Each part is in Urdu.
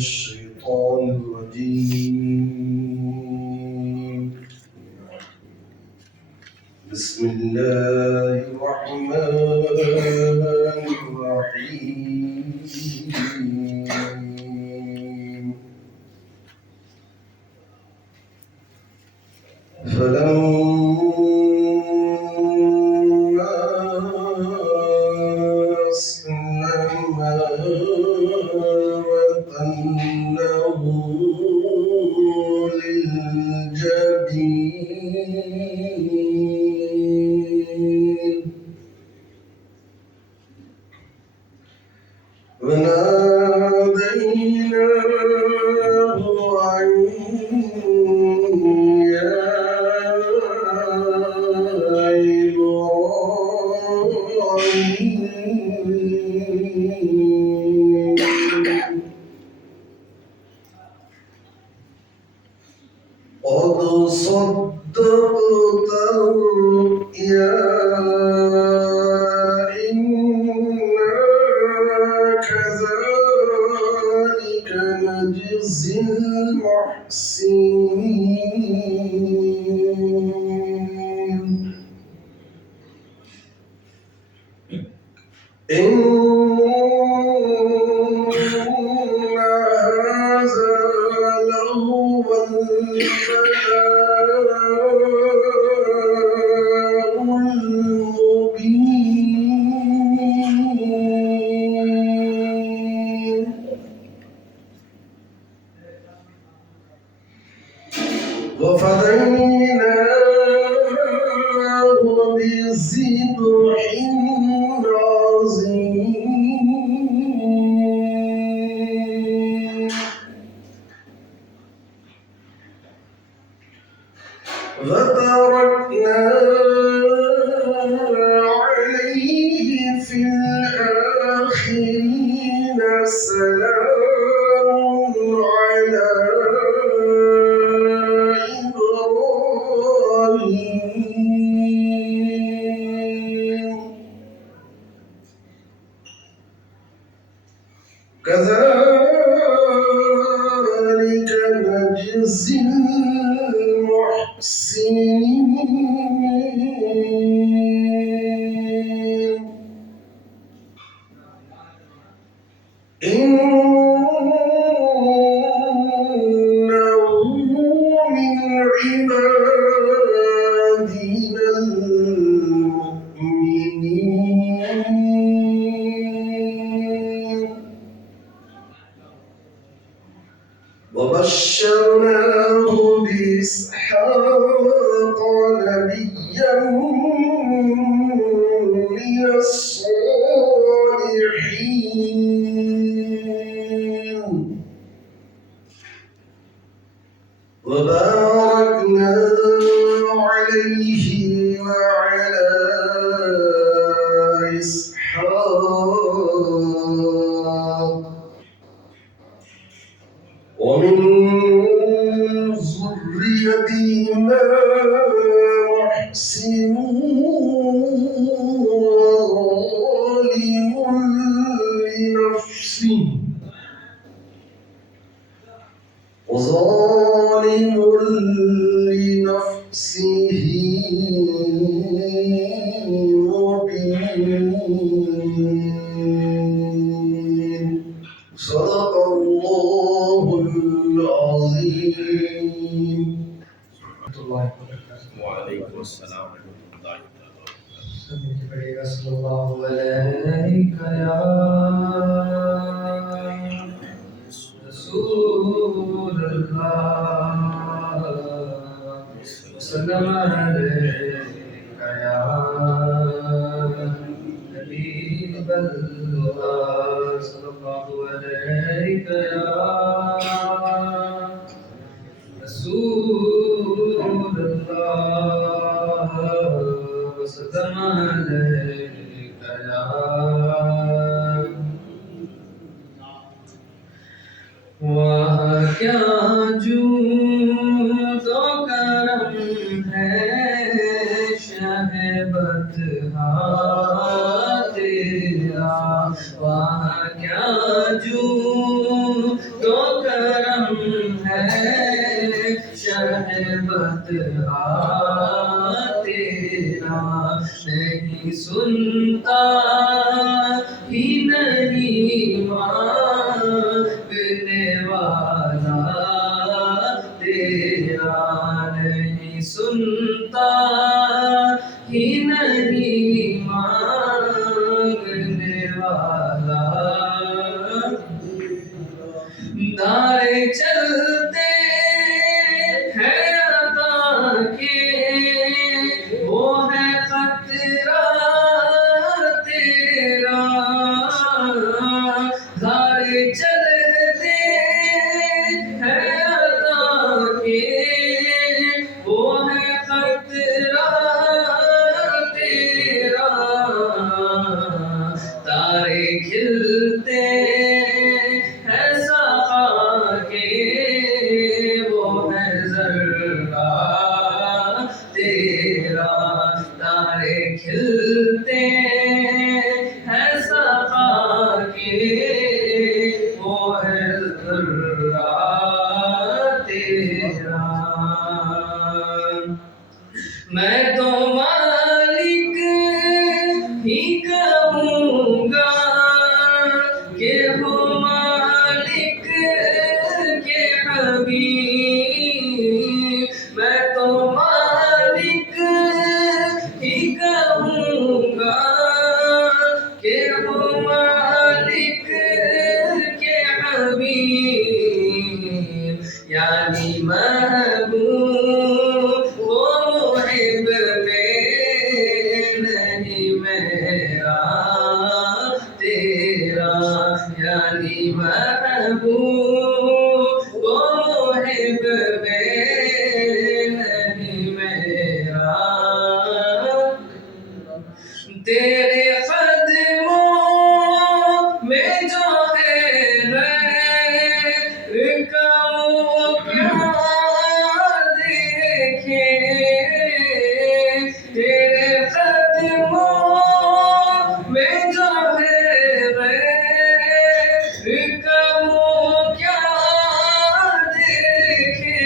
الشيطان الرجيم. بسم الله الرحمن الرحيم. فلما أسلما وتله للجبين وناديناه أن يا إبراهيم قد صدقت الرؤيا إنا كذلك نجزي المحسنين إن هذا لهو البلاء المبين وفديناه بذبح عظيم وتركنا عليه في الآخرين سلام على إبراهيم كذلك نجزي المحسنين إنه من عبادنا المؤمنين وبشرناه بإسحاق نبيا من الصالحين وباركنا عليه وعلى إسحاق ومن ذريتهما محسن وظالم لنفسه مبين صدق الله العظيم. وعليكم السلام ورحمۃ اللہ وبرکاتہ. صلی اللہ علیہ یا رسول اللہ وسلم علیک یا حبیب اللہ صلی اللہ علیک یا رسول اللہ وسلم علیک یا وہاں کیا جود و کرم ہے شہ بطحا تیرا، وہاں کیا جود و دارے چلتے ہیں عطا کے، وہ ہے خطرہ تیرا، دارے چلتے ہیں عطا کے، وہ ہے خطرہ تیرا، تارے کھلتے ہیں سخا کے، وہ ہے ذرہ تیرا، تارے کھلتے ہیں سخا کے، وہ ہے ذرہ تیرا۔ میں تو مالک ہی کہوں گا کہ ہو مالک کے حبیب، میں تو مالک ہی کہوں گا کہ ہو مالک کے حبیب، یعنی محبوب وہ محب میں نہیں میرا تیرا، یعنی محبوب وہ محب میں نہیں میرا، تیرے قدموں میں جو ہے غیر کا وہ کیا دیکھے، تیرے قدموں میں جو ہے غیر کا وہ کیا دیکھے،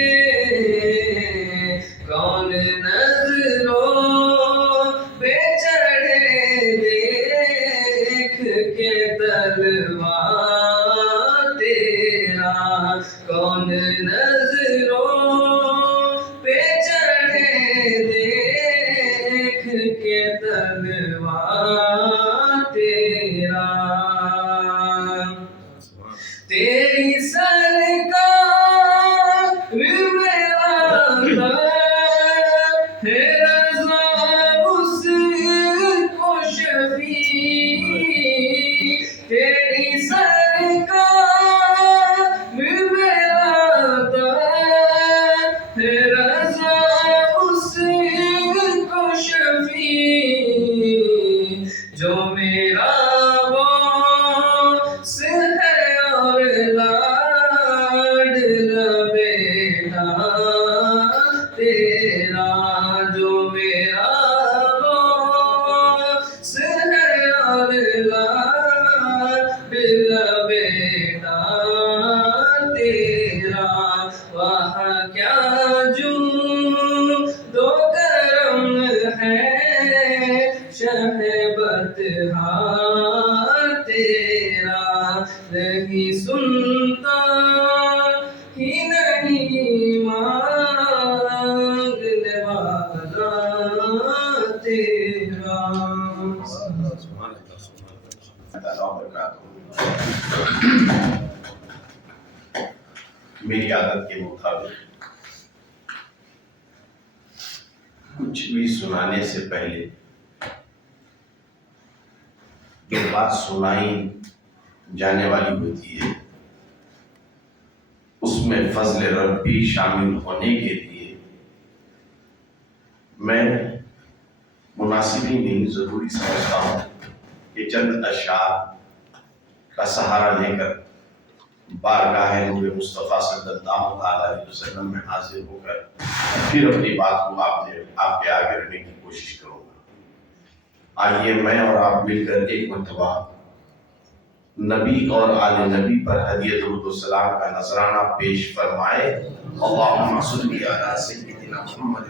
کون نظروں پہ چڑھے دیکھ کے تلوا تیرا، کون نظروں پہ چڑھے دیکھ کے تلوا تیرا، تیری سرکار میں آتا ہے رضا اس کو شفیع، تیری سرکار میں آتا ہے رضا اس کو شفیع، جو میرا باعث ہے اور لاڈلا بیٹا تیرا، جو میرا باعث ہے اور لاڈلا بیٹا تیرا، وہاں کیا جود و کرم ہے شہ بطحا تیرا، نہیں سنتا ہی نہیں مانگنے والا تیرا۔ میری عادت کے مطابق کچھ بھی سنانے سے پہلے جو بات سنائی جانے والی ہوتی ہے اس میں فضل ربی شامل ہونے کے لیے میں مناسب ہی نہیں ضروری سمجھتا ہوں کہ چند اشعار کا سہارا لے کر بارگاہ نور مصطفیٰ صلی اللہ علیہ وسلم میں حاضر ہو کر پھر اپنی بات کو آپ کے آگے رکھنے کی کوشش کروں گا۔ آئیے میں اور آپ مل کر ایک مرتبہ نبی اور آل نبی پر ہدیہ درود و سلام کا نذرانہ پیش فرمائے۔ اللہم صلی علی سیدنا محمد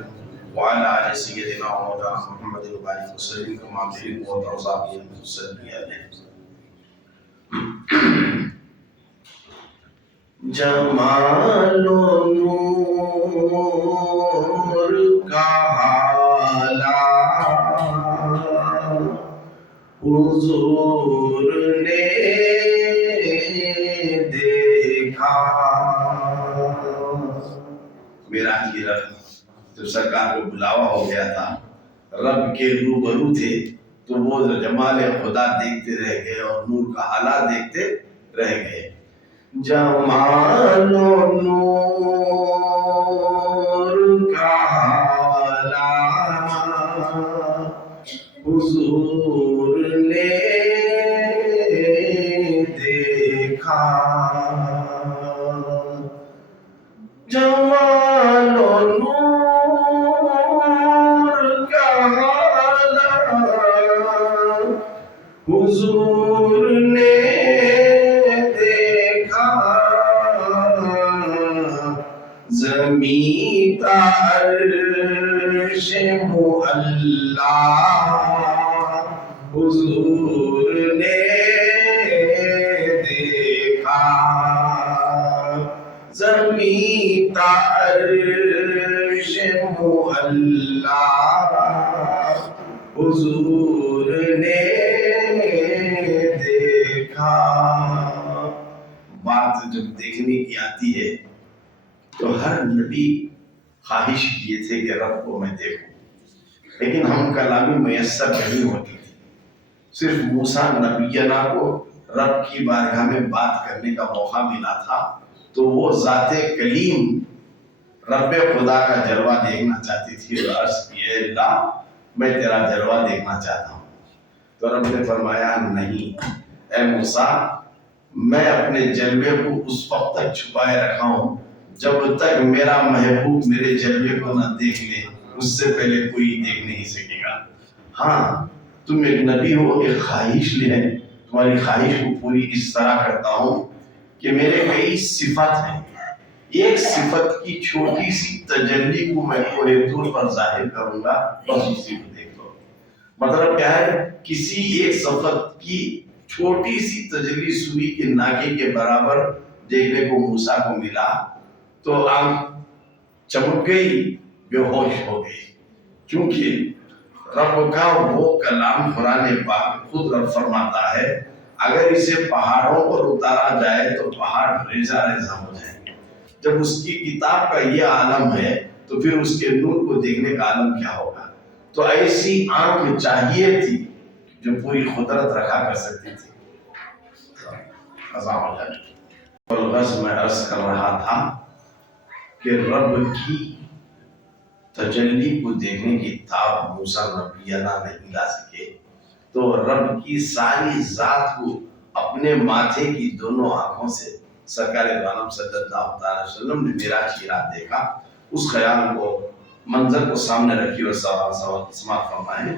وعلی آل سیدنا مولانا محمد وبارک وسلم کما تحب وترضى ان تصلی علیہ۔ جمال و نور کا حالہ حضور نے دیکھا دیکھا. میرا کی رب جب سرکار کو بلاوا ہو گیا تھا، رب کے روبرو تھے، تو وہ جمال خدا دیکھتے رہ گئے اور نور کا حالات دیکھتے رہ گئے. جمال و نور کا حالات حضور نے دیکھا. جمال و نور کا حالات حضور نے دیکھا. زمین کا عرش معلا حضور نے دیکھا. زمین کا عرش معلا حضور نے دیکھا. بات جب دیکھنے کی آتی ہے تو ہر نبی خواہش کیے تھے کہ رب کو میں دیکھوں، لیکن ہم کلامی میسر نہیں ہوتی تھی. صرف موسیٰ نبینا کو رب کی بارگاہ میں بات کرنے کا موقع ملا تھا، تو وہ ذات کلیم رب خدا کا جلوہ دیکھنا چاہتی تھی اور عرض کی اے اللہ میں تیرا جلوہ دیکھنا چاہتا ہوں. تو رب نے فرمایا نہیں اے موسیٰ، میں اپنے جلوے کو اس وقت تک چھپائے رکھا ہوں جب تک میرا محبوب میرے جلوے کو نہ دیکھ لے، اس سے پہلے کوئی دیکھ نہیں سکے گا. ہاں تم ایک نبی ہو، ایک خواہش لے، تمہاری خواہش کو پوری اس طرح کرتا ہوں کہ میرے کئی صفات ہیں، ایک صفت کی چھوٹی سی تجلی کو میں پورے طور پر ظاہر کروں گا، بس اسی کو دیکھ لو. مطلب کیا ہے؟ کسی ایک صفت کی چھوٹی سی تجلی سوئی کے ناکے کے برابر دیکھنے کو موسیٰ کو ملا تو آنکھ چمک گئی، بے ہوش ہو گئی. کیونکہ رب کا وہ کلام قرآن پاک خود رب فرماتا ہے اگر اسے پہاڑوں پر اتارا جائے تو پہاڑ ریزہ ریزہ ہو جائیں گے. جب اس کی کتاب کا یہ عالم ہے تو پھر اس کے نور کو دیکھنے کا عالم کیا ہوگا. تو ایسی آنکھ چاہیے تھی جو پوری قدرت رکھا کر سکتی تھی. خزاں ہو جائے. الغرض میں عرض کر رہا تھا کہ رب کی تجلی کو دیکھنے کی تاب موسیٰ نبینا نہیں لا سکے، تو رب کی ساری ذات کو اپنے ماتھے کی دونوں آنکھوں سے سرکار دو عالم صلی اللہ علیہ وسلم نے معراج کی رات دیکھا. اس خیال کو منظر کو سامنے رکھی اور سوال سماعت فرمائیں.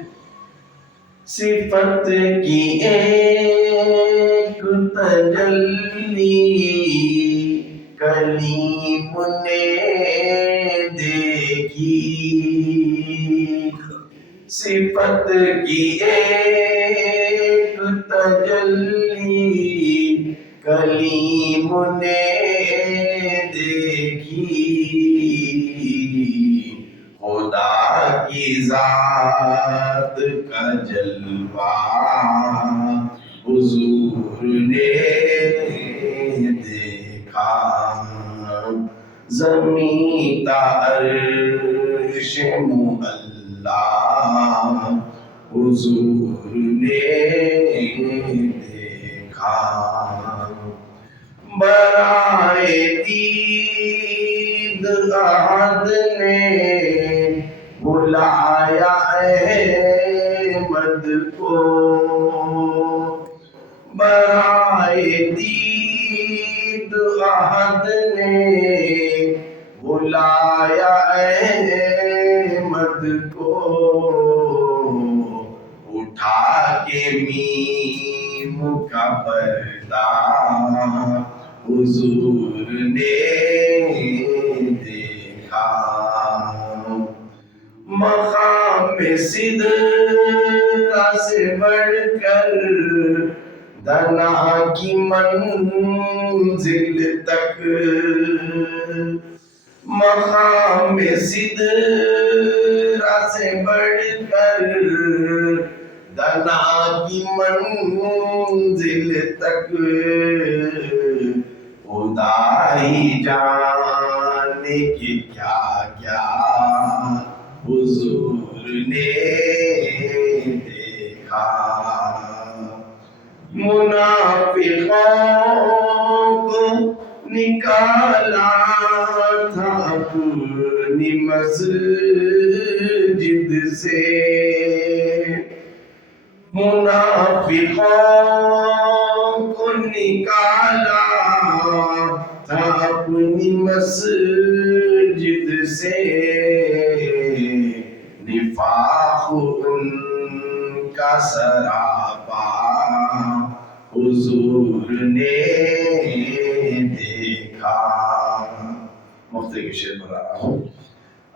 صفت کی ایک تجلی کلیم نے دیکھی. صفت کی ایک تجلی کلیم نے دیکھی. خدا کی ذات کا جلوہ حضور نے دیکھا. زمین تا عرش معلا حضور نے دیکھا. برائے دید احد نے بلایا احمد کو. برائے دید احد نے بلایا احمد کو. اٹھا کے میم کا پردہ حضور نے دیکھا. مقام سدرہ سے بڑھ کر دنا کی منزل تک. مقام سدرہ سے بڑھ کر دنا کی منزل تک خدا ہی جانے کہ کیا کیا حضور نے دیکھا، منافقوں کو نکالا تھا اپنی مسجد سے، منافقوں کو نکالا تھا اپنی مسجد سے، نفاق ان کا سراپا حضور نے دیکھا۔ مفتی کے شعر بنا رہا ہوں۔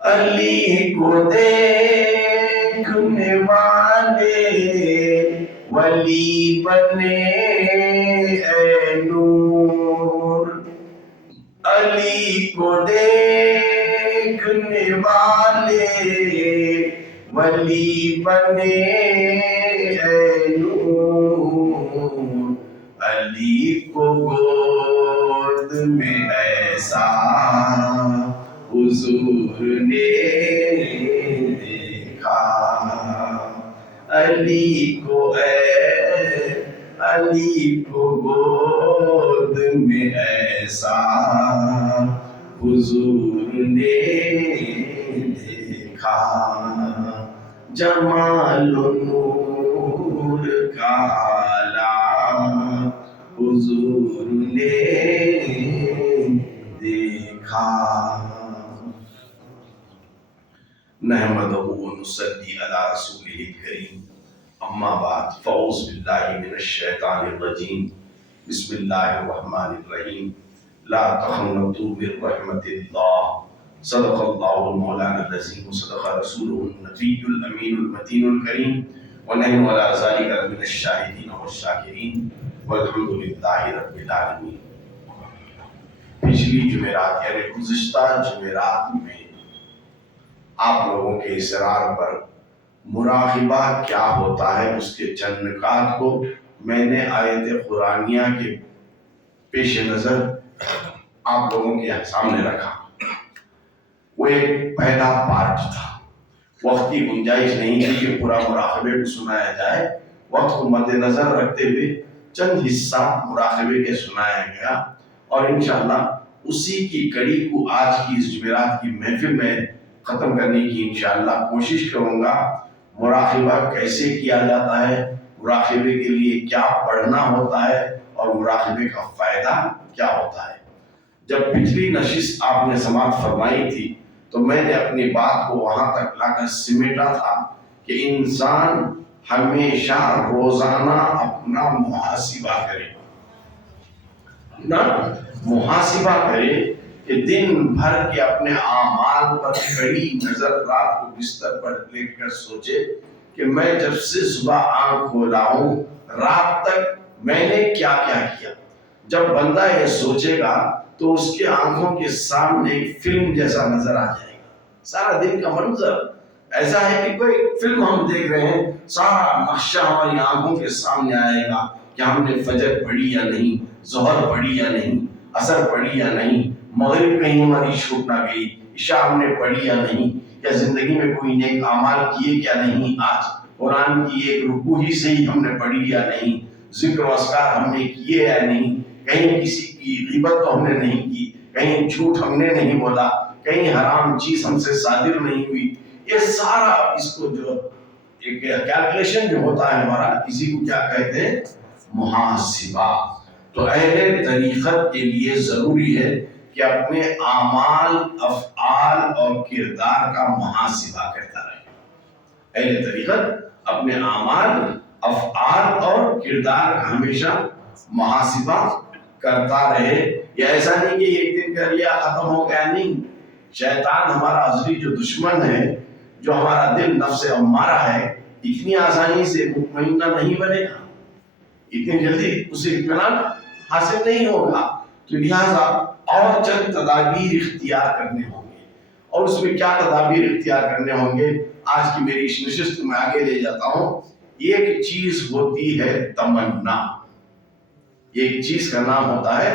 علی کو دیکھنے والے ولی بنے اے نور، علی کو دیکھنے والے ولی بنے اے نور، علی کو گود میں ایسا حضور نے دیکھا، علی کو گود میں ایسا حضور نے دیکھا، جمال و نور کا عالم حضور نے دیکھا۔ نحمدہ و نصلی علی رسولہ الکریم، اما بعد، فاعوذ باللہ من الشیطان الرجیم، بسم اللہ الرحمن الرحیم، لا تقنطوا من رحمت اللہ، صدق اللہ مولانا العظیم وصدق رسولہ النبی الامین المتین الکریم، ونحن علی ذلک من الشاہدین والشاکرین، والحمد للہ رب العالمین۔ پچھلی جمعرات یعنی گزشتہ جمعرات میں آپ لوگوں کے اصرار پر مراقبہ کیا ہوتا ہے اس کے چند نکات کو میں نے آیت قرآنیہ کے پیش نظر آپ لوگوں کے سامنے رکھا۔ وہ ایک پہلا پارٹ تھا، وقت کی گنجائش نہیں تھی کہ پورا مراقبے کو سنایا جائے، وقت کو مد نظر رکھتے ہوئے چند حصہ مراقبے کے سنایا گیا، اور انشاءاللہ اسی کی کڑی کو آج کی اس جمعرات کی محفل میں ختم کرنے کی انشاءاللہ کوشش کروں گا۔ مراقبہ کیسے کیا جاتا ہے، مراقبے کے لیے کیا پڑھنا ہوتا ہے، اور مراقبے کا فائدہ کیا ہوتا ہے۔ جب پچھلی نشست آپ نے سماعت فرمائی تھی تو میں نے اپنی بات کو وہاں تک لا کر سمیٹا تھا کہ انسان ہمیشہ روزانہ اپنا محاسبہ کرے، محاسبہ کرے کہ دن بھر کے اپنے اعمال پر کڑی نظر رات کو بستر پر لیٹ کر سوچے کہ میں جب سے صبح آنکھ کھولا ہوں رات تک میں نے کیا کیا کیا۔ جب بندہ یہ سوچے گا تو اس کے آنکھوں کے سامنے ایک فلم جیسا نظر آ جائے گا، سارا دن کا منظر ایسا ہے کہ کوئی فلم ہم دیکھ رہے ہیں، سارا نقشہ ہماری آنکھوں کے سامنے آئے گا کہ ہم نے فجر پڑھی یا نہیں، ظہر پڑھی یا نہیں، عصر پڑھی یا نہیں، مغرب کہیں ہماری چھوٹ نہ گئی، عشاء ہم نے پڑھی یا نہیں، یا زندگی میں کوئی نیک اعمال کیے کیا نہیں، آج قرآن کی ایک رکوع ہی صحیح ہم نے پڑھی یا نہیں، ذکر و اذکار ہم نے کیے یا نہیں، کہیں کسی کی غیبت تو ہم نے نہیں کی، کہیں جھوٹ ہم نے نہیں بولا، کہیں حرام چیز ہم سے صادر نہیں ہوئی۔ یہ سارا اس کو جو ایک کیلکولیشن جو ہوتا ہے ہمارا، اسی کو کیا کہتے ہیں، محاسبہ۔ تو اہل طریقت کے لیے ضروری ہے کہ اپنے اعمال، افعال اور کردار کا محاسبہ کرتا رہے۔ اہل طریقت اپنے اعمال، افعال اور کردار کا ہمیشہ محاسبہ کرتا رہے۔ یہ ایسا نہیں کہ ایک دن کر لیا ختم ہو گیا، نہیں۔ شیطان ہمارا ازلی جو دشمن ہے، جو ہمارا دل نفس امارہ ہے، اتنی آسانی سے مطمئنہ نہیں بنے گا، اتنی جلدی اسے اطمینان حاصل نہیں ہوگا۔ تو لہٰذا اور چند تدابیر اختیار کرنے ہوں گے، اور اس میں کیا تدابیر اختیار کرنے ہوں گے آج کی میری اس نشست میں آگے لے جاتا ہوں۔ ایک چیز ہوتی ہے تمنا، ایک چیز کا نام ہوتا ہے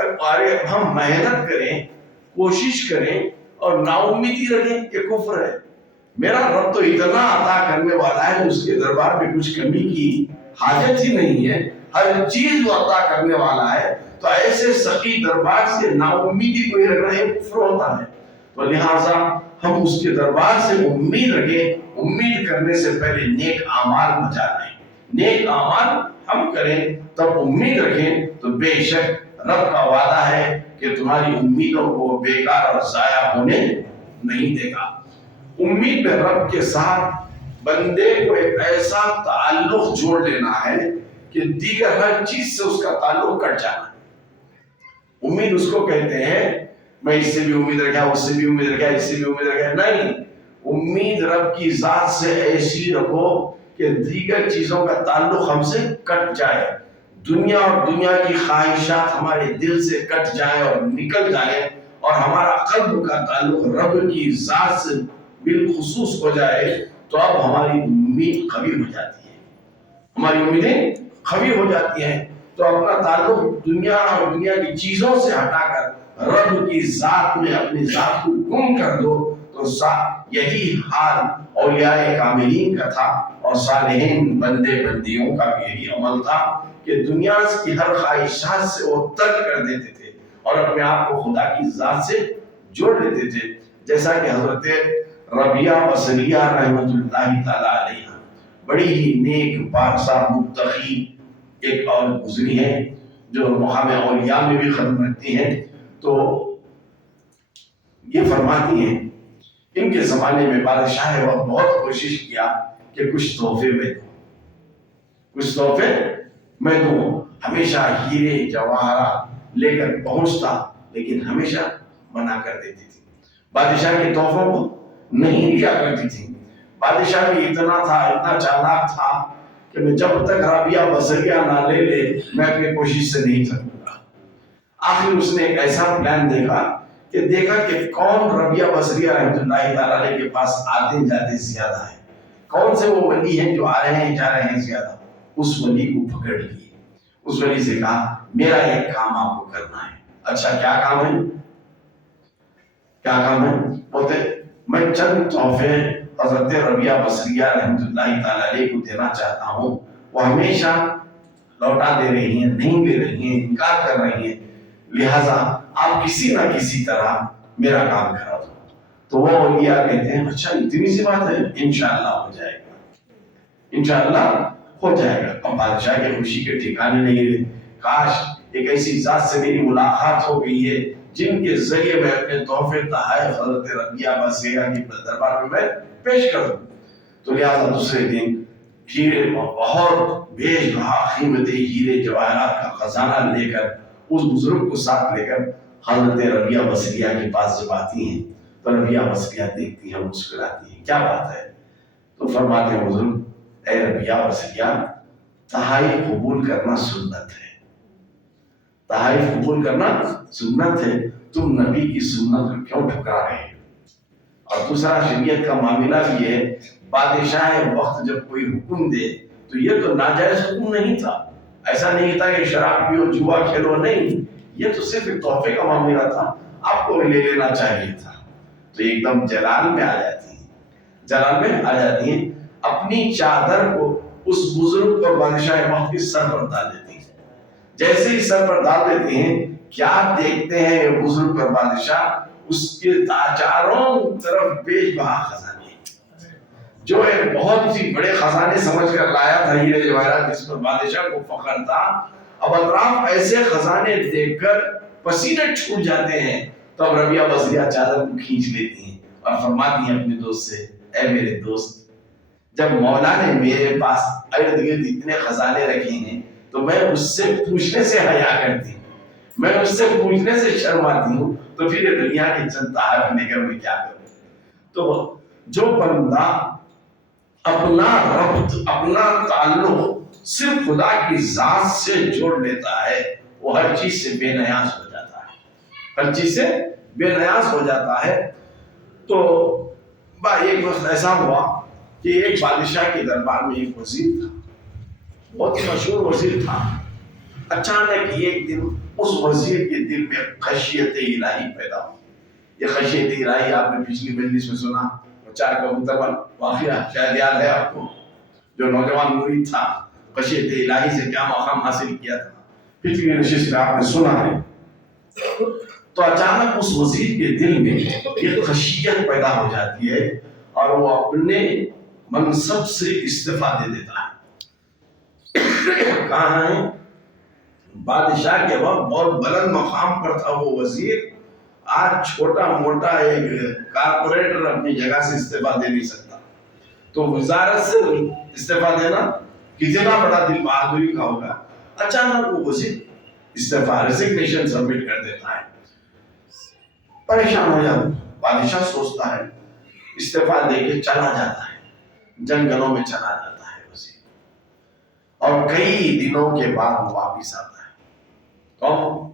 ارے ہم محنت کریں، کوشش کریں اور نا امیدی رکھیں، یہ کفر ہے۔ میرا رب تو اتنا عطا کرنے والا ہے، اس کے دربار میں کچھ کمی کی حاجت ہی نہیں ہے، ہر چیز وہ عطا کرنے والا ہے، تو ایسے سخی دربار سے نا امیدی کوئی رکھنا یہ کفر ہوتا ہے۔ تو لہٰذا ہم اس کے دربار سے امید رکھیں، امید کرنے سے پہلے نیک اعمال بچا لیں، نیک اعمال ہم کریں تب امید رکھیں، تو بے شک رب کا وعدہ ہے کہ تمہاری امیدوں کو بیکار اور ضائع ہونے نہیں دے گا۔ امید میں رب کے ساتھ بندے کو ایک ایسا تعلق جوڑ لینا ہے کہ دیگر ہر چیز سے اس کا تعلق کٹ جانا ہے۔ امید اس کو کہتے ہیں میں اس سے بھی امید رکھا، اس سے بھی امید رکھا، اس سے بھی امید رکھا، نہیں، امید رب کی ذات سے ایسی رکھو کہ دیگر چیزوں کا تعلق ہم سے کٹ جائے، دنیا اور دنیا کی خواہشات ہمارے دل سے کٹ جائیں اور نکل جائیں، اور ہمارا قلب کا تعلق رب کی ذات سے بالخصوص ہو جائے، تو اب ہماری امید قوی ہو جاتی ہے، ہماری امیدیں قوی ہو جاتی ہیں۔ تو اپنا تعلق دنیا اور دنیا کی چیزوں سے ہٹا کر رب کی ذات میں اپنی ذات کو گم کر دو، تو یہی حال اولیاء کاملین کا تھا اور صالحین بندے بندیوں کا بھی یہی عمل تھا کہ دنیا کی ہر خواہشات سے وہ ترک کر دیتے تھے اور اپنے آپ کو خدا کی ذات سے جوڑ لیتے تھے، جیسا کہ حضرت ربیہ بصریہ رحمۃ اللہ تعالی علیہ بڑی ہی نیک پاکسا متقی ایک اور گزری ہے جو مقام اولیاء میں بھی خدمت رکھتی ہیں، تو یہ فرماتی ہیں ان کے زمانے میں بادشاہ وقت بہت کوشش کیا کہ کچھ تحفے میں دوں، کچھ تحفے میں دوں، ہمیشہ ہیرے جواہرات لے کر پہنچتا لیکن ہمیشہ منع کر دیتی تھی، بادشاہ کے تحفوں کو نہیں لیا کرتی تھی۔ بادشاہ بھی اتنا تھا، اتنا چالاک تھا کہ میں جب تک رابعہ بصریہ نہ لے لے میں اپنی کوشش سے نہیں تھکوں گا۔ آخر اس نے ایک ایسا پلان دیکھا کہ کون ربیہ بصریہ رحمۃ اللہ تعالیٰ علیہ کے پاس آتے جاتے زیادہ ہے، کون سے وہ ولی ہیں جو آ رہے ہیں جا رہے ہیں زیادہ، اس ولی کو پکڑ لیے، اس ولی سے کہا میرا ایک کام آپ کو کرنا ہے۔ اچھا کیا کام ہے؟ کیا کام ہے؟ بولتے میں چند تحفے حضرت ربیہ بصریہ رحمۃ اللہ تعالیٰ علیہ کو دینا چاہتا ہوں، وہ ہمیشہ لوٹا دے رہی ہیں، نہیں دے رہی ہیں، انکار کر رہی ہیں، لہٰذا آپ کسی نہ کسی طرح میرا کام کرا دو۔ تو وہ اولیاء کہتے ہیں اچھا اتنی سی بات ہے، انشاءاللہ ہو جائے گا، انشاءاللہ ہو جائے گا۔ اب بادشاہ کے خوشی کے ٹھکانے نہیں رہے، کاش ایک ایسی ذات سے میری ملاقات ہو گئی ہے جن کے ذریعے میں اپنے تحفے تحائف حضرت ربیہ بصریہ کی دربار میں پیش کر دوں۔ تو لہٰذا دوسرے دن ہیرے بہت بیش بہا قیمتی ہیرے جواہرات کا خزانہ لے کر اس بزرگ کو ساتھ لے کر حضرت ربیہ بصریہ کے پاس جب آتی ہیں تو ربیہ بصریہ دیکھتی ہیں، مسکراتی ہیں، کیا بات ہے؟ تو فرماتے ہیں بزرگ اے ربیہ بصریہ تحائف قبول کرنا سنت ہے، تحائف قبول کرنا سنت ہے، تم نبی کی سنت کو کیوں ٹھکرا رہے ہیں؟ اور دوسرا شریعت کا معاملہ بھی ہے، بادشاہ وقت جب کوئی حکم دے تو یہ تو ناجائز حکم نہیں تھا، ایسا نہیں تھا کہ شراب پیو جوا کھیلو، نہیں، یہ تو صرف ایک تحفے کا معاملہ تھا، آپ کو لے لینا چاہیے تھا۔ تو ایک دم جلال میں آ جاتی ہیں، جلال میں آ جاتی ہیں، اپنی چادر کو اس بزرگ اور بادشاہ وقت کے سر پر ڈال دیتی ہیں، جیسے ہی سر پر ڈال دیتے ہیں کیا دیکھتے ہیں یہ بزرگ اور بادشاہ، اس کے چاروں طرف بیش بہا خزانے، جو ایک بہت سی بڑے خزانے سمجھ کر لایا تھا ہیرے جواہرات جس پر بادشاہ کو فخر تھا، اب اطراف ایسے خزانے دیکھ کر پسینے چھوٹ جاتے ہیں، تو اب ربیہ بصریہ چادر کو کھینچ لیتی ہیں اور فرماتی ہیں اپنے دوست سے اے میرے دوست، جب مولا نے میرے پاس ارد گرد اتنے خزانے رکھے ہیں تو میں اس سے پوچھنے سے حیا کرتی ہوں، میں اس سے پوچھنے سے شرماتی ہوں، تو پھر یہ دنیا کے چند تحائف لے کر میں کیا کروں؟ تو جو بندہ اپنا ربط، اپنا تعلق صرف خدا کی ذات سے جوڑ لیتا ہے وہ ہر چیز سے بے نیاز ہو جاتا ہے، ہر چیز سے بے نیاز ہو جاتا ہے۔ تو ایک وقت ایسا ہوا کہ ایک بادشاہ کے دربار میں ایک وزیر تھا، بہت ہی مشہور وزیر تھا، اچانک ایک دن اس وزیر کے دل میں خشیت الہی پیدا ہوئی. یہ خشیت الہی آپ نے پچھلی مجلس میں سنا، چار کبوتر واقعہ شاید یاد ہے آپ کو، جو نوجوان مرید تھا خشیت الہی سے کیا مقام حاصل کیا تھا، پچھلی نشست میں آپ نے سنا ہے. تو اچانک اس وزیر کے دل میں ایک خشیت پیدا ہو جاتی ہے اور وہ اپنے منصب سے استعفیٰ دے دیتا ہے. کہاں ہے؟ بادشاہ کے وقت بہت بلند مقام پر تھا وہ وزیر، آج چھوٹا موٹا ایک کارپوریٹر اپنی جگہ سے استعفیٰ دے نہیں سکتا. تو وزارت سے استعفیٰ دینا کتنا بڑا دل بہادری کا ہوگا. اچانک وہ وزیر استعفیٰ ریزگنیشن سبمٹ کر دیتا ہے. پریشان ہو جاتا، بادشاہ سوچتا ہے استعفیٰ دے کے چلا جاتا ہے، جنگلوں میں چلا جاتا ہے وزیر، اور کئی دنوں کے بعد واپس آتا ہے. کون؟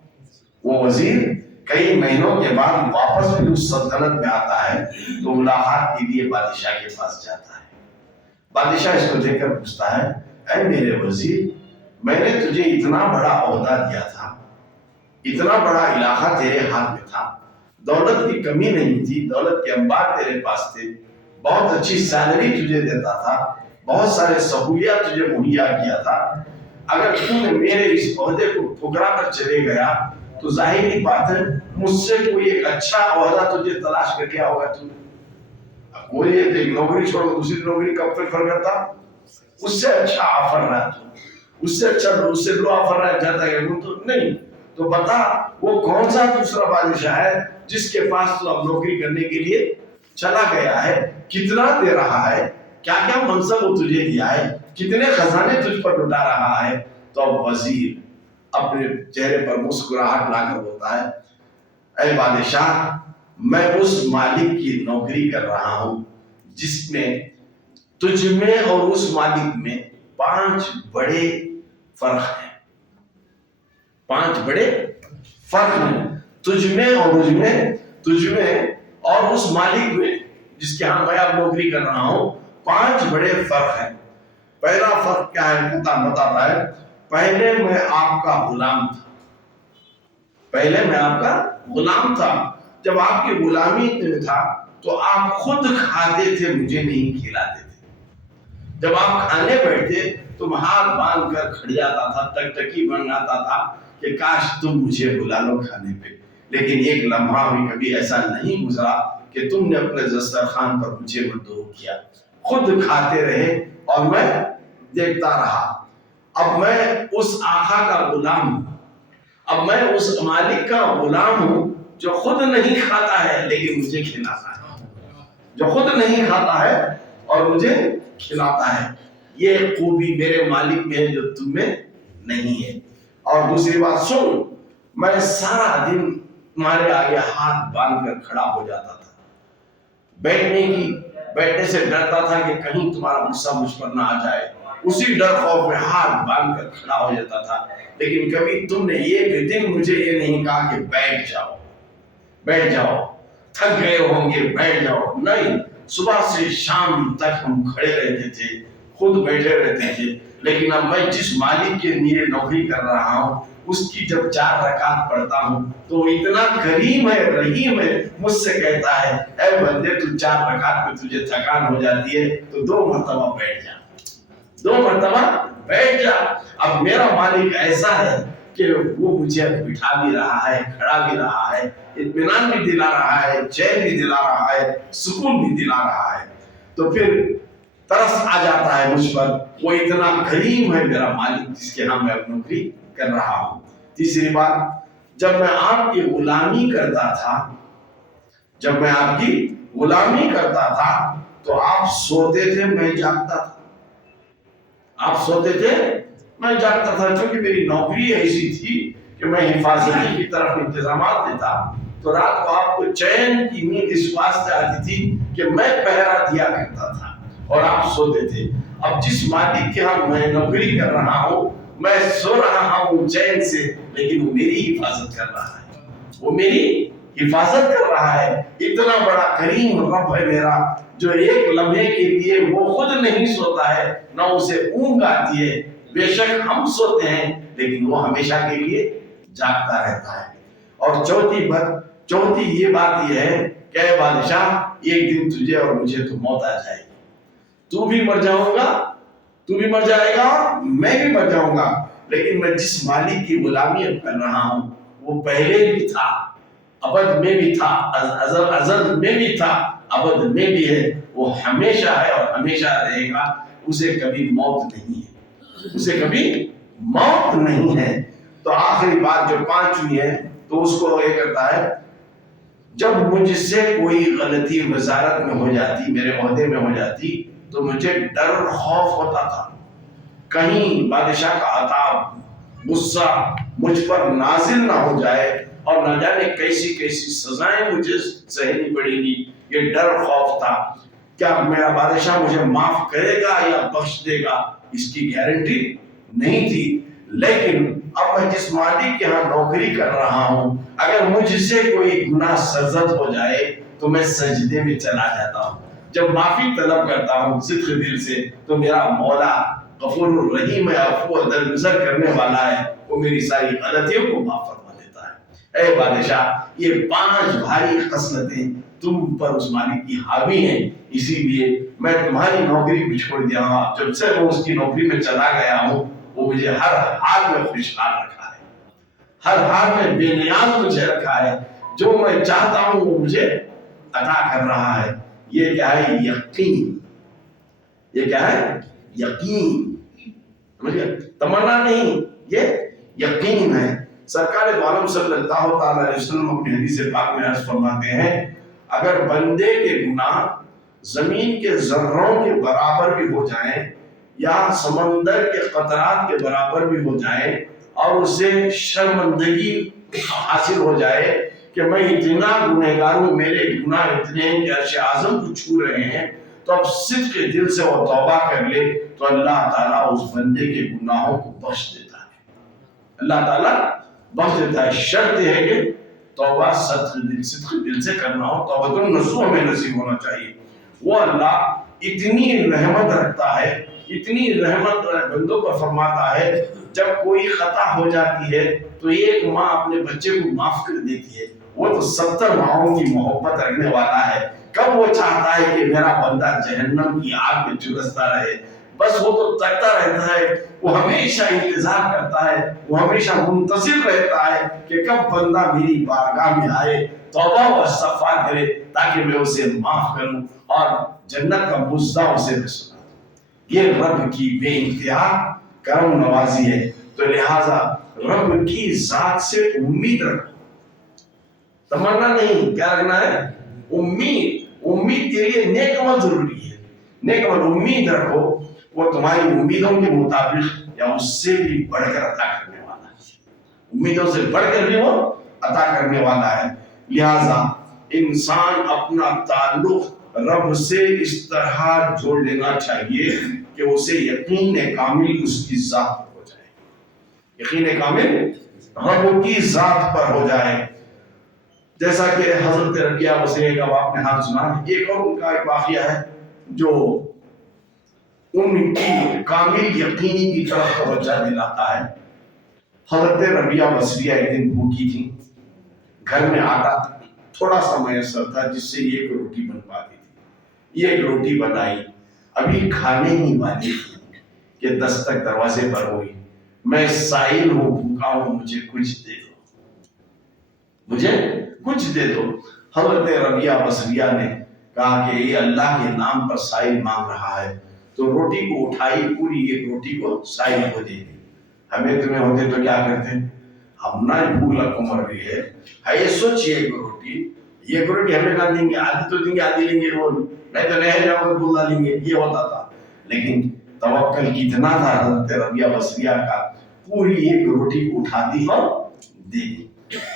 وہ وزیر کئی مہینوں کے بعد واپس بھی اس سلطنت میں آتا ہے تو ملاقات کے لیے بادشاہ کے پاس جاتا ہے. بادشاہ اس کو دیکھ کر پوچھتا ہے، اے میرے وزیر، میں نے تجھے اتنا بڑا عہدہ دیا تھا، اتنا بڑا علاقہ تیرے ہاتھ میں تھا، دولت کی کمی نہیں تھی، دولت کے انبار تیرے پاس تھے، بہت اچھی سیلری تجھے دیتا تھا، بہت سارے سہولیات تجھے مہیا کیا تھا. اگر تو نے میرے اس عہدے کو ٹھکرا کر چلے گیا تو ظاہری بات ہے مجھ سے کوئی ایک اچھا عہدہ تجھے تلاش کر کیا ہوگا. تو کوئی ایک نوکری چھوڑ دوسری نوکری کب پریفر کرتا؟ اس سے اچھا آفر رہا، اس سے اچھا اس سے لو آفر رہا جاتا ہے تو نہیں. تو بتا وہ کون سا دوسرا بادشاہ ہے جس کے پاس تو اب نوکری کرنے کے لیے چلا گیا ہے، کتنا دے رہا ہے، کیا کیا منصب وہ تجھے دیا ہے، کتنے خزانے تجھ پر لٹا رہا ہے. تو اب وزیر اپنے چہرے پر مسکراہٹ لا کر بولتا ہے، اے بادشاہ، میں اس مالک کی نوکری کر رہا ہوں جس میں تجھ میں اور اس مالک میں 5 بڑے فرق ہیں. 5 بڑے فرق ہیں تجھ میں اور مجھ میں، تجھ میں اور اس مالک میں جس کے ہاں میں اب نوکری کر رہا ہوں. 5 بڑے فرق ہیں. پہلا فرق کیا ہے بتا رہا ہے، پہلے میں آپ کا غلام تھا. پہلے میں آپ کا غلام تھا. جب آپ کی غلامی میں تھا تو آپ خود کھاتے تھے، مجھے نہیں کھلاتے تھے. جب آپ کھانے بیٹھتے تم ہاتھ باندھ کر کھڑ جاتا تھا، ٹکٹکی بن جاتا تھا کہ کاش تم مجھے بلا لو کھانے پہ. لیکن ایک لمحہ بھی کبھی ایسا نہیں گزرا کہ تم نے اپنے دسترخوان پر مجھے مدعو کیا. خود کھاتے رہے اور میں دیکھتا رہا. اب میں اس آقا کا غلام ہوں، اب میں اس مالک کا غلام ہوں جو خود نہیں کھاتا ہے لیکن مجھے کھلاتا ہے، جو خود نہیں کھاتا ہے اور مجھے کھلاتا ہے. یہ خوبی میرے مالک میں ہے جو تم میں نہیں ہے. اور دوسری بات سن، میں سارا دن تمہارے آگے ہاتھ باندھ کر کھڑا ہو جاتا تھا. بیٹھنے سے ڈرتا تھا کہ کہیں تمہارا غصہ مجھ پر نہ آ جائے، اسی ڈر خوف میں ہاتھ باندھ کر کھڑا ہو جاتا تھا. لیکن کبھی تم نے ایک دن مجھے یہ نہیں کہا کہ بیٹھ جاؤ، تھک گئے ہوں گے بیٹھ جاؤ. نہیں، صبح سے شام تک ہم کھڑے رہتے تھے، خود بیٹھے رہتے تھے. لیکن اب میں جس مالک کے لیے نوکری کر رہا ہوں اس کی جب 4 رکعت پڑھتا ہوں تو اتنا کریم ہے، رحیم ہے، مجھ سے کہتا ہے، اے بندے تو 4 رکعت میں تجھے تھکان ہو جاتی ہے تو 2 مرتبہ بیٹھ جا، 2 مرتبہ بیٹھ جا. اب میرا مالک ایسا ہے کہ وہ مجھے بٹھا بھی رہا ہے، کھڑا بھی رہا ہے، اطمینان بھی دلا رہا ہے، چین بھی دلا رہا ہے، سکون بھی دلا رہا ہے. تو پھر ترس آ جاتا ہے مجھ پر، وہ اتنا کریم ہے میرا مالک جس کے ہاں میں نوکری کر رہا ہوں. تیسری بات، جب میں آپ کی غلامی کرتا تھا تو آپ سوتے تھے میں جاگتا تھا. آپ سوتے تھے میں جاگتا تھا. چونکہ میری نوکری ایسی تھی کہ میں حفاظتی کی طرف انتظامات دیتا تو رات کو آپ کو چین کی نیند اس واسطے آتی تھی کہ میں پہرا دیا کرتا تھا اور آپ سوتے تھے. اب جس مالک کے ہاں میں نوکری کر رہا ہوں میں سو رہا ہوں چین سے، لیکن وہ میری حفاظت کر رہا ہے، وہ میری حفاظت کر رہا ہے. اتنا بڑا کریم رب ہے میرا جو ایک لمحے کے لیے وہ خود نہیں سوتا ہے، نہ اسے اونگ آتی ہے. بے شک ہم سوتے ہیں لیکن وہ ہمیشہ کے لیے جاگتا رہتا ہے۔ اور چوتھی یہ بات یہ ہے کہ اے بادشاہ، ایک دن تجھے اور مجھے تو موت آ جائے گی، تو بھی مر جاؤں گا، تو بھی مر جائے گا، میں بھی مر جاؤں گا، لیکن میں جس مالک کی غلامی اب کر رہا ہوں وہ پہلے بھی تھا، ابد میں بھی تھا، ازل میں بھی تھا، ابد میں بھی ہے، وہ ہمیشہ ہے اور ہمیشہ رہے گا، اسے کبھی موت نہیں ہے، اسے کبھی موت نہیں ہے۔ تو آخری بات جو پانچویں ہے تو اس کو یہ کرتا ہے، جب مجھ سے کوئی غلطی وزارت میں ہو جاتی، میرے عہدے میں ہو جاتی، تو مجھے ڈر اور خوف ہوتا تھا کہیں بادشاہ کا عذاب، غصہ مجھ پر نازل نہ ہو جائے اور نہ جانے کیسی کیسی سزائیں مجھے سہنی پڑے گی، یہ ڈر اور خوف تھا۔ کیا میرا بادشاہ مجھے معاف کرے گا یا بخش دے گا، اس کی گارنٹی نہیں تھی۔ لیکن اب میں جس مالک کے ہاں نوکری کر رہا ہوں، اگر مجھ سے کوئی گناہ سرزد ہو جائے تو میں سجدے میں چلا جاتا ہوں، جب معافی طلب کرتا ہوں صدق دل سے، تو میرا مولا غفور الرحیم ہے، عفو و درگزر کرنے والا ہے، وہ میری ساری غلطیوں کو معاف فرما دیتا ہے۔ اے بادشاہ، یہ 5 بھاری خصلتیں تم پر اس مالک کی حاوی ہیں، اسی لیے میں تمہاری نوکری کو چھوڑ دیا ہوں۔ جب سے میں اس کی نوکری میں چلا گیا ہوں، وہ مجھے ہر حال میں خوشحال رکھا ہے، ہر حال میں بے نیاز مجھے رکھا ہے، جو میں چاہتا ہوں وہ مجھے عطا کر رہا ہے۔ یہ کیا ہے؟ یقین۔ یہ کیا ہے؟ یقین۔ تمنا نہیں، یہ یقین ہے۔ سرکار دو عالم صلی اللہ تعالی علیہ وسلم اپنی حدیث پاک میں عرض فرماتے ہیں، اگر بندے کے گناہ زمین کے ذروں کے برابر بھی ہو جائیں یا سمندر کے قطرات کے برابر بھی ہو جائیں اور اسے شرمندگی حاصل ہو جائے کہ میں اتنا گنہگار ہوں، میرے گناہ اتنے ہیں کہ عرش اعظم کو چھو رہے ہیں، تو اب صدق کے دل سے وہ توبہ کر لے تو اللہ تعالیٰ اس بندے کے گناہوں کو بخش دیتا ہے، اللہ تعالیٰ بخش دیتا ہے۔ شرط یہ ہے کہ توبہ صدق دل سے کرنا ہو، توبۃ النصوح ہمیں نصیب ہونا چاہیے۔ وہ اللہ اتنی رحمت رکھتا ہے، اتنی رحمت بندوں پر فرماتا ہے، جب کوئی خطا ہو جاتی ہے تو ایک ماں اپنے بچے کو معاف کر دیتی ہے، وہ تو 70 ماؤں کی محبت رکھنے والا ہے، کب وہ چاہتا ہے کہ میرا بندہ جہنم کی آگ میں جھلستا رہے، بس وہ تو تکتا رہتا ہے، وہ ہمیشہ انتظار کرتا ہے، وہ ہمیشہ منتظر رہتا ہے کہ کب بندہ میری بارگاہ میں آئے، توبہ و استغفار کرے تاکہ میں اسے معاف کروں اور جنت کا مزدہ اسے میں سنا دوں۔ یہ رب کی بے انتہا کرم نوازی ہے، تو لہٰذا رب کی ذات سے امید رکھو، تمنا نہیں، کیا رکھنا ہے؟ امید۔ امید کے لیے نیک عمل ضروری ہے، نیک عمل امید رکھو، وہ تمہاری امیدوں کے مطابق یا اس سے بھی بڑھ کر عطا کرنے والا ہے، امیدوں سے بڑھ کر بھی وہ عطا کرنے والا ہے۔ لہذا انسان اپنا تعلق رب سے اس طرح جوڑ لینا چاہیے کہ اسے یقین کامل اس کی ذات پر ہو جائے، یقین کامل رب کی ذات پر ہو جائے۔ جیسا کہ حضرت ربیہ بصریہ کا آپ نے حال سنا، ایک اور ان کا ایک واقعہ ہے جو ان کی کامل یقینی کی طرف توجہ دلاتا ہے۔ حضرت ربیہ بصریہ ایک دن بھوکی تھی، گھر میں آٹا تھوڑا سا میسر تھا جس سے ایک روٹی بن پاتی تھی، یہ ایک روٹی بنائی، ابھی کھانے ہی والی تھی کہ دستک دروازے پر ہوئی، میں سائل ہوں، بھوکا ہوں، مجھے کچھ دے دو، مجھے کچھ دے دو۔ حضرت ربیہ بصریہ نے کہا کہ یہ اللہ کے نام پر سائل مانگ رہا ہے، تو روٹی کو اٹھائی، پوری ایک روٹی کو سائل کو دے دی۔ ہمیں تمہیں ہوتے تو کیا کرتے؟ ہم نہ بھوک لگ مر رہی ہے یہ سوچیے، ایک روٹی ہمیں نہ دیں گے، آدھی تو دیں گے، آدھی لیں گے، وہ نہیں تو نہیں جاؤ گے، بلا لیں گے، یہ ہوتا تھا۔ لیکن توکل کتنا تھا حضرت ربیہ بصریہ کا، پوری ایک روٹی کو اٹھاتی اور دے دی۔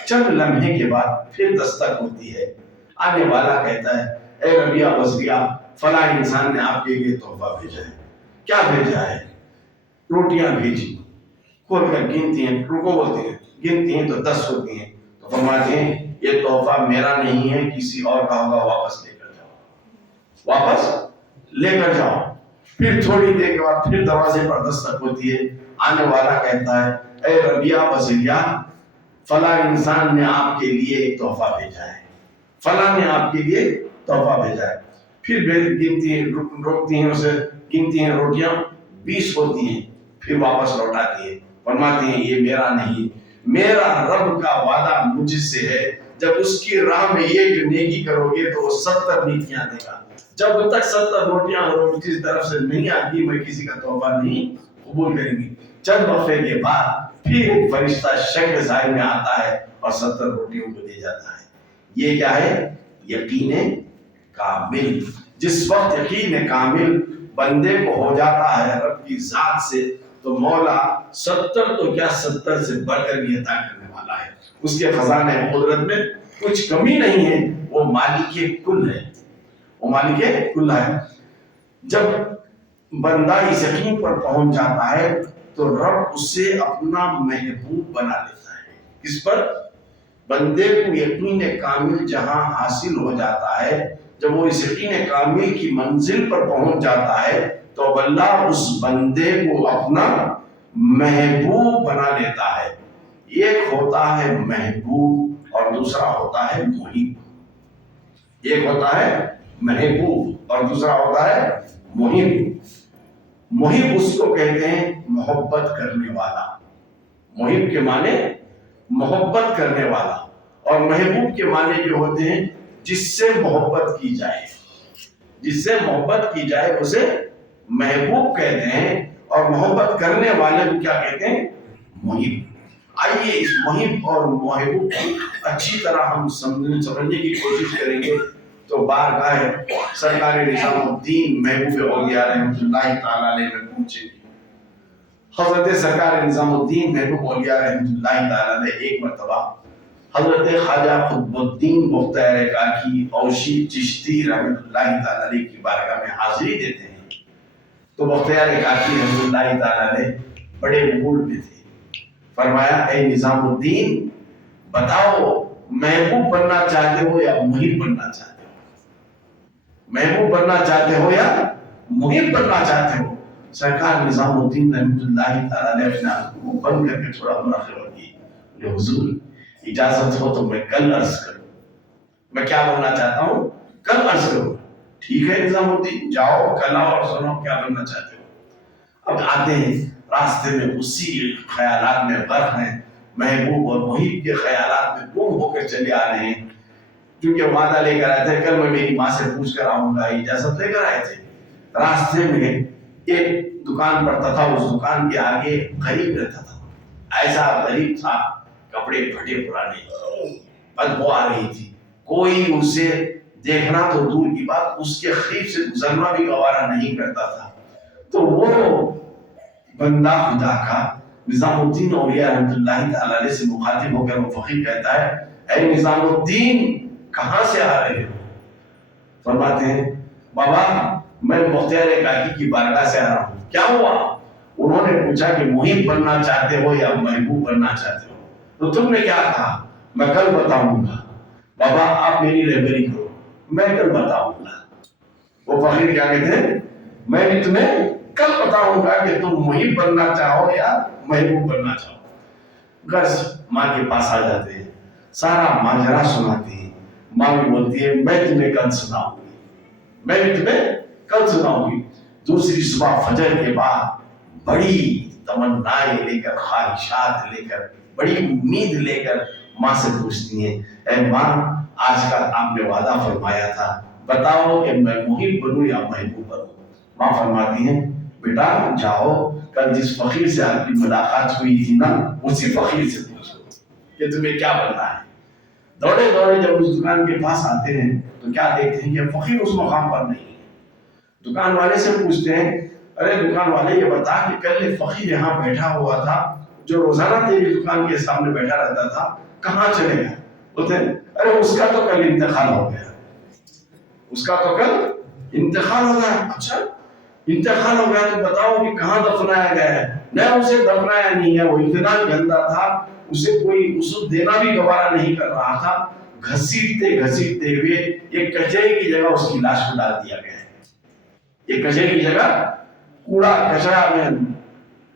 چند لمحے کے بعد پھر دستک ہوتی ہے، آنے والا کہتا ہے اے ربیہ بصریہ، فلاں انسان نے آپ کے لیے تحفہ بھیجا ہے۔ کیا بھیجا ہے؟ روٹیاں بھیجی۔ کھول کر گنتی ہیں، رکو بولتے ہیں، گنتی ہیں تو 10 ہوتی ہیں، تو فرماتے ہیں یہ تحفہ میرا نہیں ہے، کسی اور کا ہوگا، واپس لے کر جاؤ، واپس لے کر جاؤ۔ پھر تھوڑی دیر کے بعد پھر دروازے پر دستک ہوتی ہے، آنے والا کہتا ہے اے ربیہ بصریہ فلاں انسان نے آپ کے لیے ایک تحفہ بھیجا ہے، فلاں نے آپ کے لیے تحفہ بھیجا ہے. پھر گنتی ہیں، روکتی ہیں اسے، گنتی ہیں روٹیاں 20 ہوتی ہیں، پھر واپس لوٹاتی ہیں، فرماتی ہیں یہ میرا نہیں، میرا رب کا وعدہ مجھ سے ہے، جب اس کی راہ میں ایک نیکی کرو گے تو وہ 70 نیکیاں دے گا. جب تک 70 روٹیاں کسی طرف سے نہیں آتی میں کسی کا توبہ نہیں قبول کریں گی. چند وقفے کے بعد پھر ایک فرشتہ شکل ظاہر میں آتا ہے اور 70 روٹیوں کو دے جاتا ہے. یہ کیا ہے؟ یقین کامل. جس وقت یقین کامل بندے کو ہو جاتا ہے رب کی ذات سے تو مولا 70 تو کیا 70 سے بڑھ کر بھی عطا کرنے والا ہے. اس کے خزانے قدرت میں کچھ کمی نہیں ہے، وہ مالک کل ہے، وہ مالک کل ہے. جب بندہ اس یقین پر پہنچ جاتا ہے تو رب اسے اپنا محبوب بنا لیتا ہے. اس پر بندے کو یقین کامل جہاں حاصل ہو جاتا ہے، جب وہ اس یقین کامل کی منزل پر پہنچ جاتا ہے تو اللہ اس بندے کو اپنا محبوب بنا لیتا ہے. ایک ہوتا ہے محبوب اور دوسرا ہوتا ہے محب. ایک ہوتا ہے محبوب اور دوسرا ہوتا ہے محب. محب اس کو کہتے ہیں محبت کرنے والا. محب کے معنی محبت کرنے والا، اور محبوب کے معنی جو ہوتے ہیں جس سے محبت کی جائے. جس سے محبت کی جائے اسے محبوب کہتے ہیں، اور محبت کرنے والے کو کیا کہتے ہیں؟ محب. آئیے اس محب اور محبوب کی اچھی طرح ہم سمجھنے کی کوشش کریں گے تو بارگاہ سرکار نظام الدین محبوب اولیاء رحمۃ اللہ تعالیٰ علیہ میں پہنچے گی. حضرت سرکار نظام الدین محبوب اولیاء رحمۃ اللہ تعالیٰ علیہ ایک مرتبہ حضرت خواجہ قطب الدین بختیار کاکی اوشی چشتی رحمۃ اللہ تعالیٰ علیہ کی بارگاہ میں حاضری دیتے ہیں. تو بختیار کاکی رحمۃ اللہ تعالیٰ علیہ بڑے موڈ میں تھے. فرمایا اے نظام الدین بتاؤ محبوب بننا چاہتے ہو یا محب بننا چاہتے ہو؟ محبوب بننا چاہتے ہو یا محب بننا چاہتے ہو؟ سرکار نظام الدین رحمۃ اللہ تعالیٰ علیہ اپنے آپ کو بند کر کے تھوڑا مراقبہ کی. حضور اجازت ہو تو میں کل عرض کروں. میں کیا بننا چاہتا ہوں؟ کل عرض کروں. ٹھیک ہے نظام الدین جاؤ کل آؤ اور سنو کیا بننا چاہتے ہو. اب آتے ہیں راستے میں اسی خیالات میں غرق ہیں، محبوب اور محب کے خیالات میں گم ہو کر چلے آ رہے ہیں. کیونکہ وعدہ لے کر آئے تھے کل میں میری ماں سے پوچھ کر آؤں گا، اجازت لے کر آئے تھے. راستے میں ایک دکان پڑتا تھا، اس دکان کے آگے غریب رہتا تھا. ایسا غریب تھا کپڑے پھٹے پرانے، بدبو آ رہی تھی. کوئی اسے دیکھنا تو دور کی بات اس کے قریب سے گزرنا بھی گوارا نہیں کرتا تھا. تو وہ بندہ خدا کا نظام الدین اولیاء رحمۃ اللہ تعالیٰ علیہ سے مخاطب ہو کر وہ فقیر کہتا ہے اے نظام الدین کہاں سے آ رہے ہو؟ فرماتے ہیں بابا میں بختیار کاکی کی بارگاہ سے آ رہا ہوں. کیا ہوا؟ انہوں نے پوچھا کہ محب بننا چاہتے ہو یا محبوب بننا چاہتے ہو؟ تو تم نے کیا کہا؟ میں کل بتاؤں گا. بابا آپ میری رہبری کرو، میں کل بتاؤں گا. وہ فقیر کیا کہتے ہیں میں بھی تمہیں کل بتاؤں گا کہ تم محب بننا چاہو یا محبوب بننا چاہو. غرض ماں کے پاس آ جاتے ہیں، سارا ماجرا سناتے ہیں. ماں بھی بولتی ہے میں تمہیں کل سناؤں گی، میں بھی تمہیں کل سناؤں گی. دوسری صبح فجر کے بعد بڑی تمنائیں لے کر، خواہشات لے کر، بڑی امید لے کر ماں سے پوچھتی ہیں اے ماں آج کا آپ نے وعدہ فرمایا تھا، بتاؤ کہ میں محب بنوں یا محبوب بنوں. ماں فرماتی ہیں بیٹا جاؤ کل جس فقیر سے آپ کی ملاقات ہوئی تھی نا اسی فقیر سے پوچھو کہ تمہیں کیا بننا ہے. دوڑے دوڑے جب اس دکان کے پاس آتے ہیں تو کیا دیکھتے ہیں کہ فقیر اس مقام پر نہیں ہے. دکان والے سے پوچھتے ہیں ارے دکان والے یہ بتا کہ کل یہ فقیر یہاں بیٹھا ہوا تھا جو روزانہ تیری دکان کے سامنے بیٹھا رہتا تھا کہاں چلے گیا؟ بولتے ہیں ارے اس کا تو کل انتقال ہو گیا. اس کا تو کل انتقال ہو گیا. اچھا انتقال ہو گیا تو بتاؤ کہ کہاں دفنایا گیا ہے؟ نہیں اسے دفنایا نہیں ہے، وہ اتنا گندا تھا اسے کوئی اسے دینا بھی گوارا نہیں کر رہا تھا. گھسیٹتے ہوئے ایک کچرے کی جگہ اس کی لاش کو ڈال دیا گیا ہے. ایک کچرے کی جگہ کوڑا کچرا میں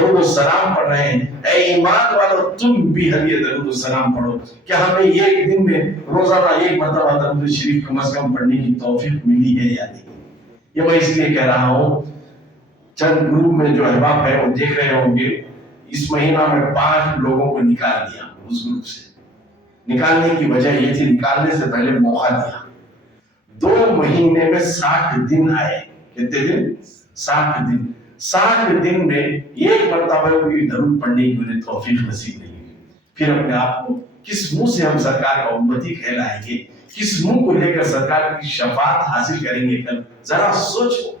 درود و سلام پڑھ رہے ہیں. اے ایمان والو تم بھی یہ درود و سلام پڑھو. کیا ہمیں ایک دن میں روزانہ ایک مرتبہ درود شریف کم از کم پڑھنے کی توفیق ملی ہے یا نہیں؟ یہ میں اس لیے کہہ رہا ہوں، چند گروپ میں جو احباب ہے وہ دیکھ رہے ہوں گے، اس مہینہ میں 5 لوگوں کو نکال دیا اس گروپ سے. نکالنے کی وجہ یہ تھی، نکالنے سے پہلے موقع دیا. 2 مہینے میں 60 دن آئے. کتنے دن؟ 60 دن. 60 دن میں ایک مرتبہ بھی درود پڑھنے کی انہیں توفیق نصیب نہیں ہوئی. پھر اپنے آپ کو کس منہ سے ہم سرکار کا امتی کہلائیں گے؟ کس منہ کو لے کر سرکار کی شفاعت حاصل کریں گے کل؟ ذرا سوچو.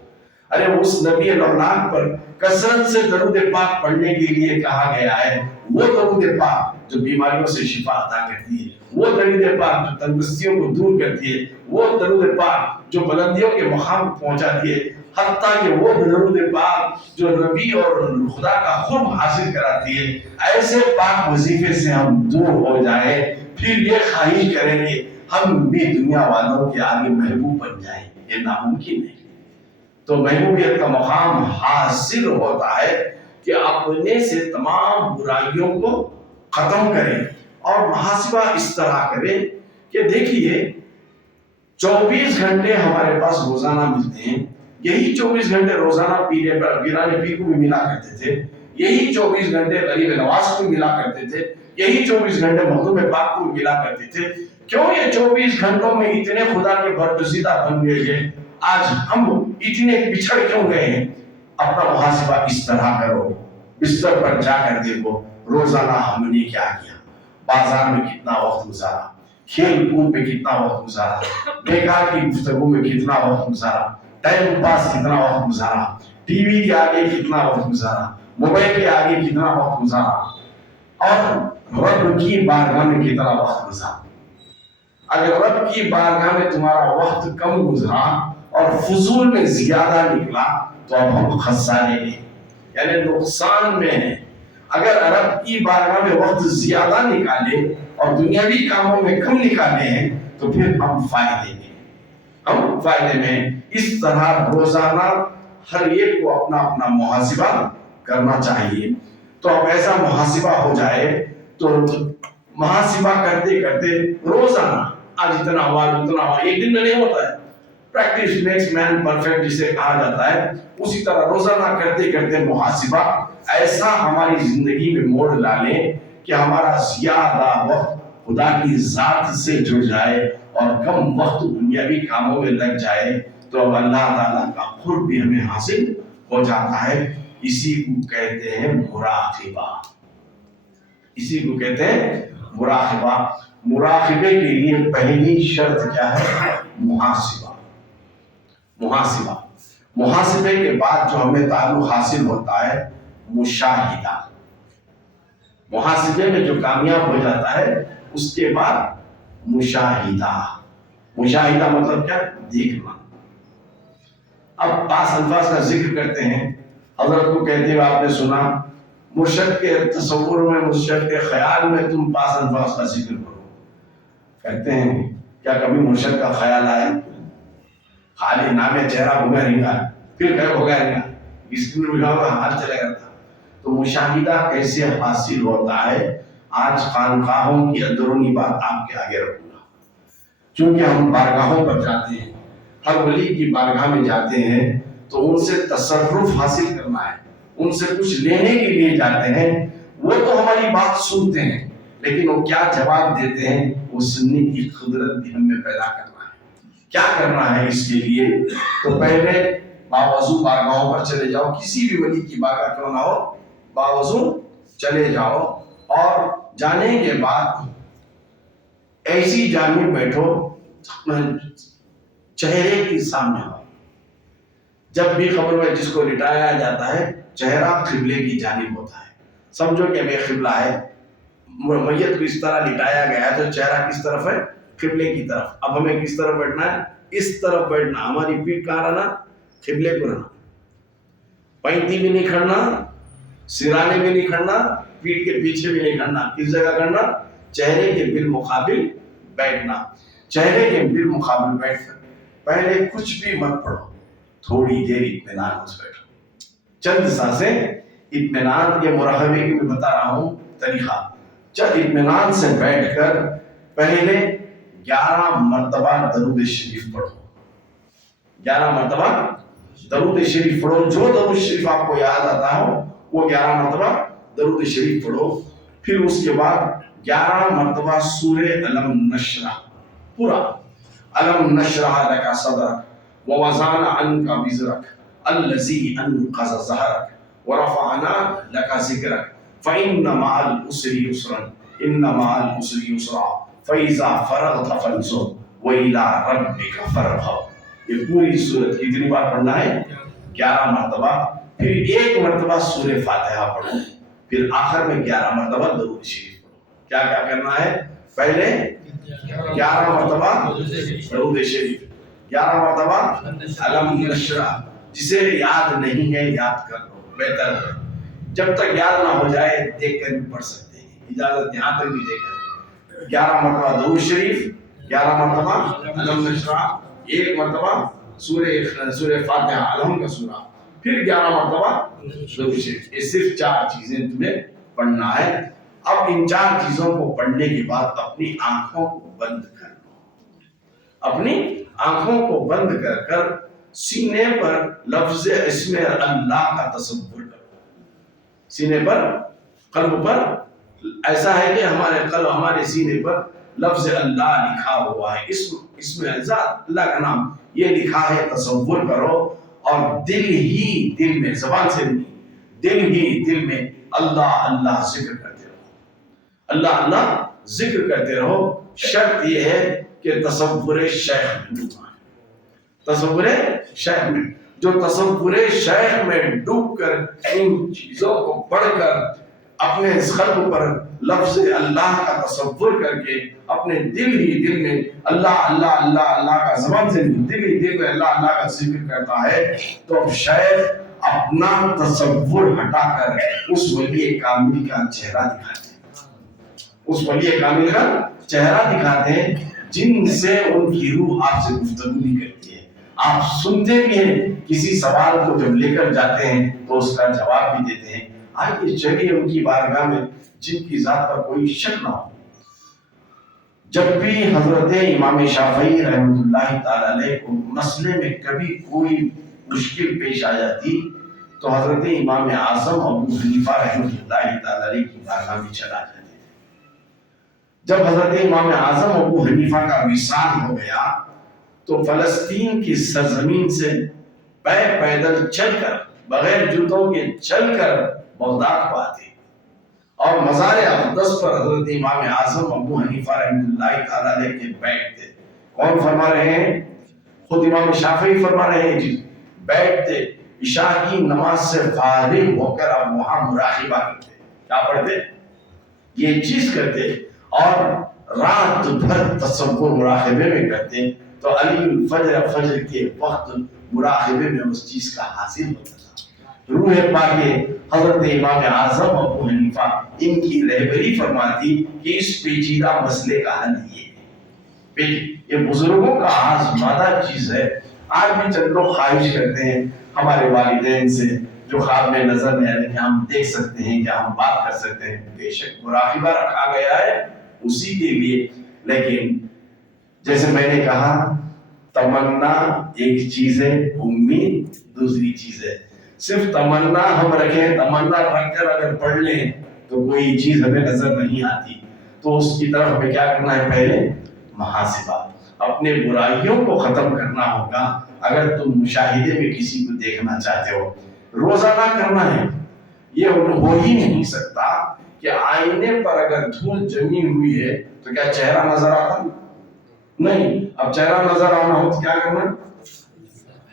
ارے اس نبی اللہ پر کثرت سے درود پاک پڑھنے کے لیے کہا گیا ہے. وہ درود پاک جو بیماریوں سے شفا عطا کرتی ہے، وہ درود پاک جو تندرستیوں کو دور کرتی ہے، وہ درود پاک جو بلندیوں کے مقام پہنچاتی ہے، حتیٰ کہ وہ درود پاک جو نبی اور خدا کا قرب حاصل کراتی ہے. ایسے پاک وظیفے سے ہم دور ہو جائیں، پھر یہ خواہش کریں گے ہم بھی دنیا والوں کے آگے محبوب بن جائیں. یہ ناممکن ہے. تو محبوبیت کا مقام حاصل ہوتا ہے کہ اپنے سے تمام برائیوں کو ختم کریں اور محاسبہ اس طرح کریں کہ دیکھیے 24 گھنٹے ہمارے پاس روزانہ ملتے ہیں. یہی 24 گھنٹے روزانہ پیرانے پیر کو بھی ملا کرتے تھے. یہی 24 گھنٹے غریب نواز کو ملا کرتے تھے. یہی 24 گھنٹے مخدوم پاک کو ملا کرتے تھے. کیوں یہ 24 گھنٹوں میں اتنے خدا کے برگزیدہ بن گئے ہیں؟ آج ہم اتنے بچھڑ کیوں گئے ہیں؟ اپنا محاسبہ اس طرح کرو. بستر پر جا کر دیکھو روزانہ ہم نے کیا کیا. بازار میں کتنا وقت گزارا، کھیل کود میں کتنا وقت گزارا، بیکار کی گفتگو میں کتنا وقت گزارا، ٹائم پاس کتنا وقت گزارا، ٹی وی کے آگے کتنا وقت گزارا، موبائل کے آگے کتنا وقت گزارا، اور رب کی بارگاہ میں کتنا وقت گزارا. اگر رب کی بارگاہ میں تمہارا وقت کم گزرا اور فضول میں زیادہ نکلا تو اب ہم خسارے میں یعنی نقصان میں ہیں. اگر رب کی بارگاہ میں وقت زیادہ نکالے اور دنیاوی کاموں میں کم نکالے ہیں تو پھر ہم فائدے میں. ہم فائدے میں. اس طرح روزانہ ہر ایک کو اپنا اپنا محاسبہ کرنا چاہیے. تو اب ایسا محاسبہ ہو جائے تو محاسبہ کرتے کرتے روزانہ آج اتنا ہوا اتنا ہوا. ایک دن میں نہیں ہوتا ہے. پریکٹس میکس مین پرفیکٹ جسے کہا جاتا ہے. اسی طرح روزانہ کرتے کرتے محاسبہ ایسا ہماری زندگی میں موڑ ڈالیں کہ ہمارا زیادہ وقت خدا کی ذات سے جڑ جائے اور کم وقت دنیاوی کاموں میں لگ جائے. تو اب اللہ تعالیٰ کا قرب بھی ہمیں حاصل ہو جاتا ہے. اسی کو کہتے ہیں مراقبہ. اسی کو کہتے ہیں مراقبہ. مراقبے کے لیے پہلی شرط کیا ہے؟ محاسبہ. محاسبہ. محاسبے کے بعد جو ہمیں تعلق حاصل ہوتا ہے مشاہدہ. محاسبے میں جو کامیاب ہو جاتا ہے اس کے بعد مشاہدہ. مشاہدہ مطلب کیا؟ دیکھنا. اب پاس الفاظ کا ذکر کرتے ہیں. حضرت کو کہتے ہوئے آپ نے سنا مرشد کے تصور میں، مرشد کے خیال میں تم پاس الفاظ کا ذکر کرو. کہتے ہیں کیا کبھی مرشد کا خیال آیا؟ خالی نام چہرہ ہو گیا نہیں گا، پھر غائب ہو گیا نہیں گا، اسکرین میں ہوگا ہاتھ چلے گا تھا. تو مشاہدہ کیسے حاصل ہوتا ہے؟ آج خانقاہوں کی اندرونی بات آپ کے آگے رکھوں گا. چونکہ ہم بارگاہوں پر جاتے ہیں، ہر ولی کی بارگاہ میں جاتے ہیں تو ان سے تصرف حاصل کرنا ہے، ان سے کچھ لینے کے لیے جاتے ہیں. وہ تو ہماری بات سنتے ہیں لیکن وہ کیا جواب دیتے ہیں وہ سننے کی قدرت بھی ہم میں پیدا کرنا ہے. کیا کرنا ہے اس کے لیے؟ تو پہلے باوضو بارگاہوں پر چلے جاؤ. کسی بھی ولی کی بارگاہ کیوں نہ ہو، باوضو چلے جاؤ اور جانے کے بعد ایسی جانب بیٹھو چہرے کے سامنے ہو. جب بھی قبر میں جس کو لٹایا جاتا ہے چہرہ قبلے کی جانب ہوتا ہے. سمجھو کہ اب یہ قبلہ ہے، میت کو اس طرح لٹایا گیا ہے تو چہرہ کس طرف ہے؟ قبلے کی طرف. اب ہمیں کس طرف بیٹھنا ہے؟ اس طرف بیٹھنا. ہماری پیٹھ کہاں رہنا؟ قبلے کو رہنا. پینتی بھی نہیں کھڑنا، سرانے بھی نہیں کھڑنا، پیٹھ کے پیچھے بھی نہیں کھڑنا. کس جگہ کرنا؟ چہرے کے بالمقابل بیٹھنا. چہرے کے بالمقابل بیٹھ کر پہلے کچھ بھی مت پڑھو، تھوڑی دیر اطمینان سے بیٹھو. چند سانسیں اطمینان کے مراقبے کی میں بتا رہا ہوں طریقہ. جب اطمینان سے بیٹھ کر پہلے 11 مرتبہ درود شریف پڑھو. 11 مرتبہ درود شریف پڑھو. جو درود شریف آپ کو یاد آتا ہو وہ 11 مرتبہ درود شریف پڑھو. پھر اس کے بعد 11 مرتبہ سورہ الم نشرح پورا. الم نشرح لک صدرک ووضعنا عنک وزرک الذی انقض ظہرک ورفعنا لک ذکرک فإن مع العسر یسرا ان مع العسر یسرا فإذا فرغت فانصب وإلی ربک فارغب. یہ پوری سورت کتنی بار پڑھنا ہے؟ 11 مرتبہ. پھر 1 مرتبہ سورہ فاتحہ پڑھو. پھر آخر میں 11 مرتبہ درود شریف پڑھو. کیا کیا کرنا ہے؟ پہلے 11 مرتبہ درود شریف, 11 مرتبہ الم نشرح. جسے یاد نہیں ہے یاد کر لو, بہتر ہے. جب تک یاد نہ ہو جائے دیکھ کر بھی پڑھ سکتے ہیں, اجازت یہاں تک بھی دیکھ کر. 11 مرتبہ درود شریف, 11 مرتبہ الم نشرح, 1 مرتبہ سورہ فاتحہ الحمد کا سورہ, پھر 11 مرتبہ درود شریف. یہ صرف 4 چیزیں تمہیں پڑھنا ہے. اب ان 4 چیزوں کو پڑھنے کے بعد اپنی آنکھوں کو بند کر لو. اپنی آنکھوں کو بند کر کر سینے پر لفظ اسم اللہ کا تصور کرو. سینے پر, قلب پر ایسا ہے کہ ہمارے قلب, ہمارے سینے پر لفظ اللہ لکھا ہوا ہے. اسم ذات اللہ کا نام یہ لکھا ہے, تصور کرو. اور دل میں, زبان سے نہیں, دل میں اللہ اللہ ذکر کرتے رہو. اللہ اللہ ذکر کرتے رہو. شرط یہ ہے کہ تصور شیخ میں ڈوبنا ہے. تصور شیخ میں, جو تصور شیخ میں ڈوب کر ان چیزوں کو پڑھ کر اپنے اس قلب پر لفظ اللہ کا تصور کر کے اپنے دل میں اللہ اللہ اللہ اللہ کا, زبان سے دل میں اللہ اللہ کا ذکر کرتا ہے, تو شیخ اپنا تصور ہٹا کر اس ولی کامل کا چہرہ دکھاتے ہیں. اس ولی کامل کا چہرہ دکھاتے ہیں جن سے ان کی روح آپ سے گفتگو بھی کرتی ہے. آپ سنتے بھی ہیں, کسی سوال کو جب لے کر جاتے ہیں تو اس کا جواب بھی دیتے ہیں. آئیے چلیے ان کی بارگاہ میں جن کی ذات پر کوئی شک نہ ہو. جب بھی حضرت امام شافعی رحمۃ اللہ تعالی علیہ کو مسئلے میں کبھی کوئی مشکل پیش آ جاتی تو حضرت امام اعظم ابو حنیفہ رحمۃ اللہ تعالی علیہ کی بارگاہ میں چلا جاتے. جب حضرت امام اعظم ابو حنیفہ کا وصال ہو گیا تو فلسطین کی سرزمین سے پیدل چل کر, بغیر جوتوں کے چل کر بغداد کو آتے اور مزار اقدس پر حضرت امام اعظم ابو حنیفہ رحمۃ اللہ تعالی علیہ کے بیٹھتے. کون فرما رہے ہیں؟ خود امام شافعی فرما رہے ہیں. جی بیٹھتے, عشاء کی نماز سے فارغ ہو کر اب وہاں مراقبہ کرتے. کیا پڑھتے؟ یہ چیز کرتے اور رات بھر تصور مراقبے میں کرتے. تو علی الفجر, فجر کے وقت مراقبے میں اس چیز کا حاصل ہوتا تھا. روح پاک حضرت امام اعظم ابو حنیفہ ان کی رہبری فرماتی کہ اس پیچیدہ مسئلے کا حل یہ ہے. یہ بزرگوں کا آزمادہ چیز ہے. آج بھی چند لوگ خواہش کرتے ہیں ہمارے والدین سے, جو خواب میں نظر نہیں آ رہے, کہ ہم دیکھ سکتے ہیں, کیا ہم بات کر سکتے ہیں. بے شک مراقبہ رکھا گیا ہے اسی کے لیے, لیکن جیسے میں نے کہا تمنا ایک چیز ہے, امید دوسری چیز ہے. صرف تمنا ہم رکھیں, تمنا رکھ کر اگر پڑھ لیں تو کوئی چیز ہمیں نظر نہیں آتی, تو اس کی طرف ہمیں کیا کرنا ہے؟ پہلے محاسبہ, اپنے برائیوں کو ختم کرنا ہوگا. اگر تم مشاہدے میں کسی کو دیکھنا چاہتے ہو, روزانہ کرنا ہے. یہ ہو ہی نہیں سکتا کہ آئینے پر اگر دھول جمی ہوئی ہے تو کیا چہرہ نظر آتا؟ نہیں. اب چہرہ نظر آنا ہو تو کیا کرنا؟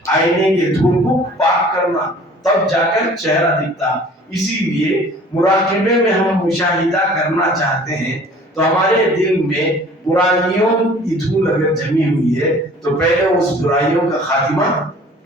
آئینے کے دھول کو پاک کرنا, تب جا کر چہرہ دکھتا. اسی لیے مراقبے میں ہم مشاہدہ کرنا چاہتے ہیں تو ہمارے دل میں برائیوں کی دھول اگر جمی ہوئی ہے تو پہلے اس برائیوں کا خاتمہ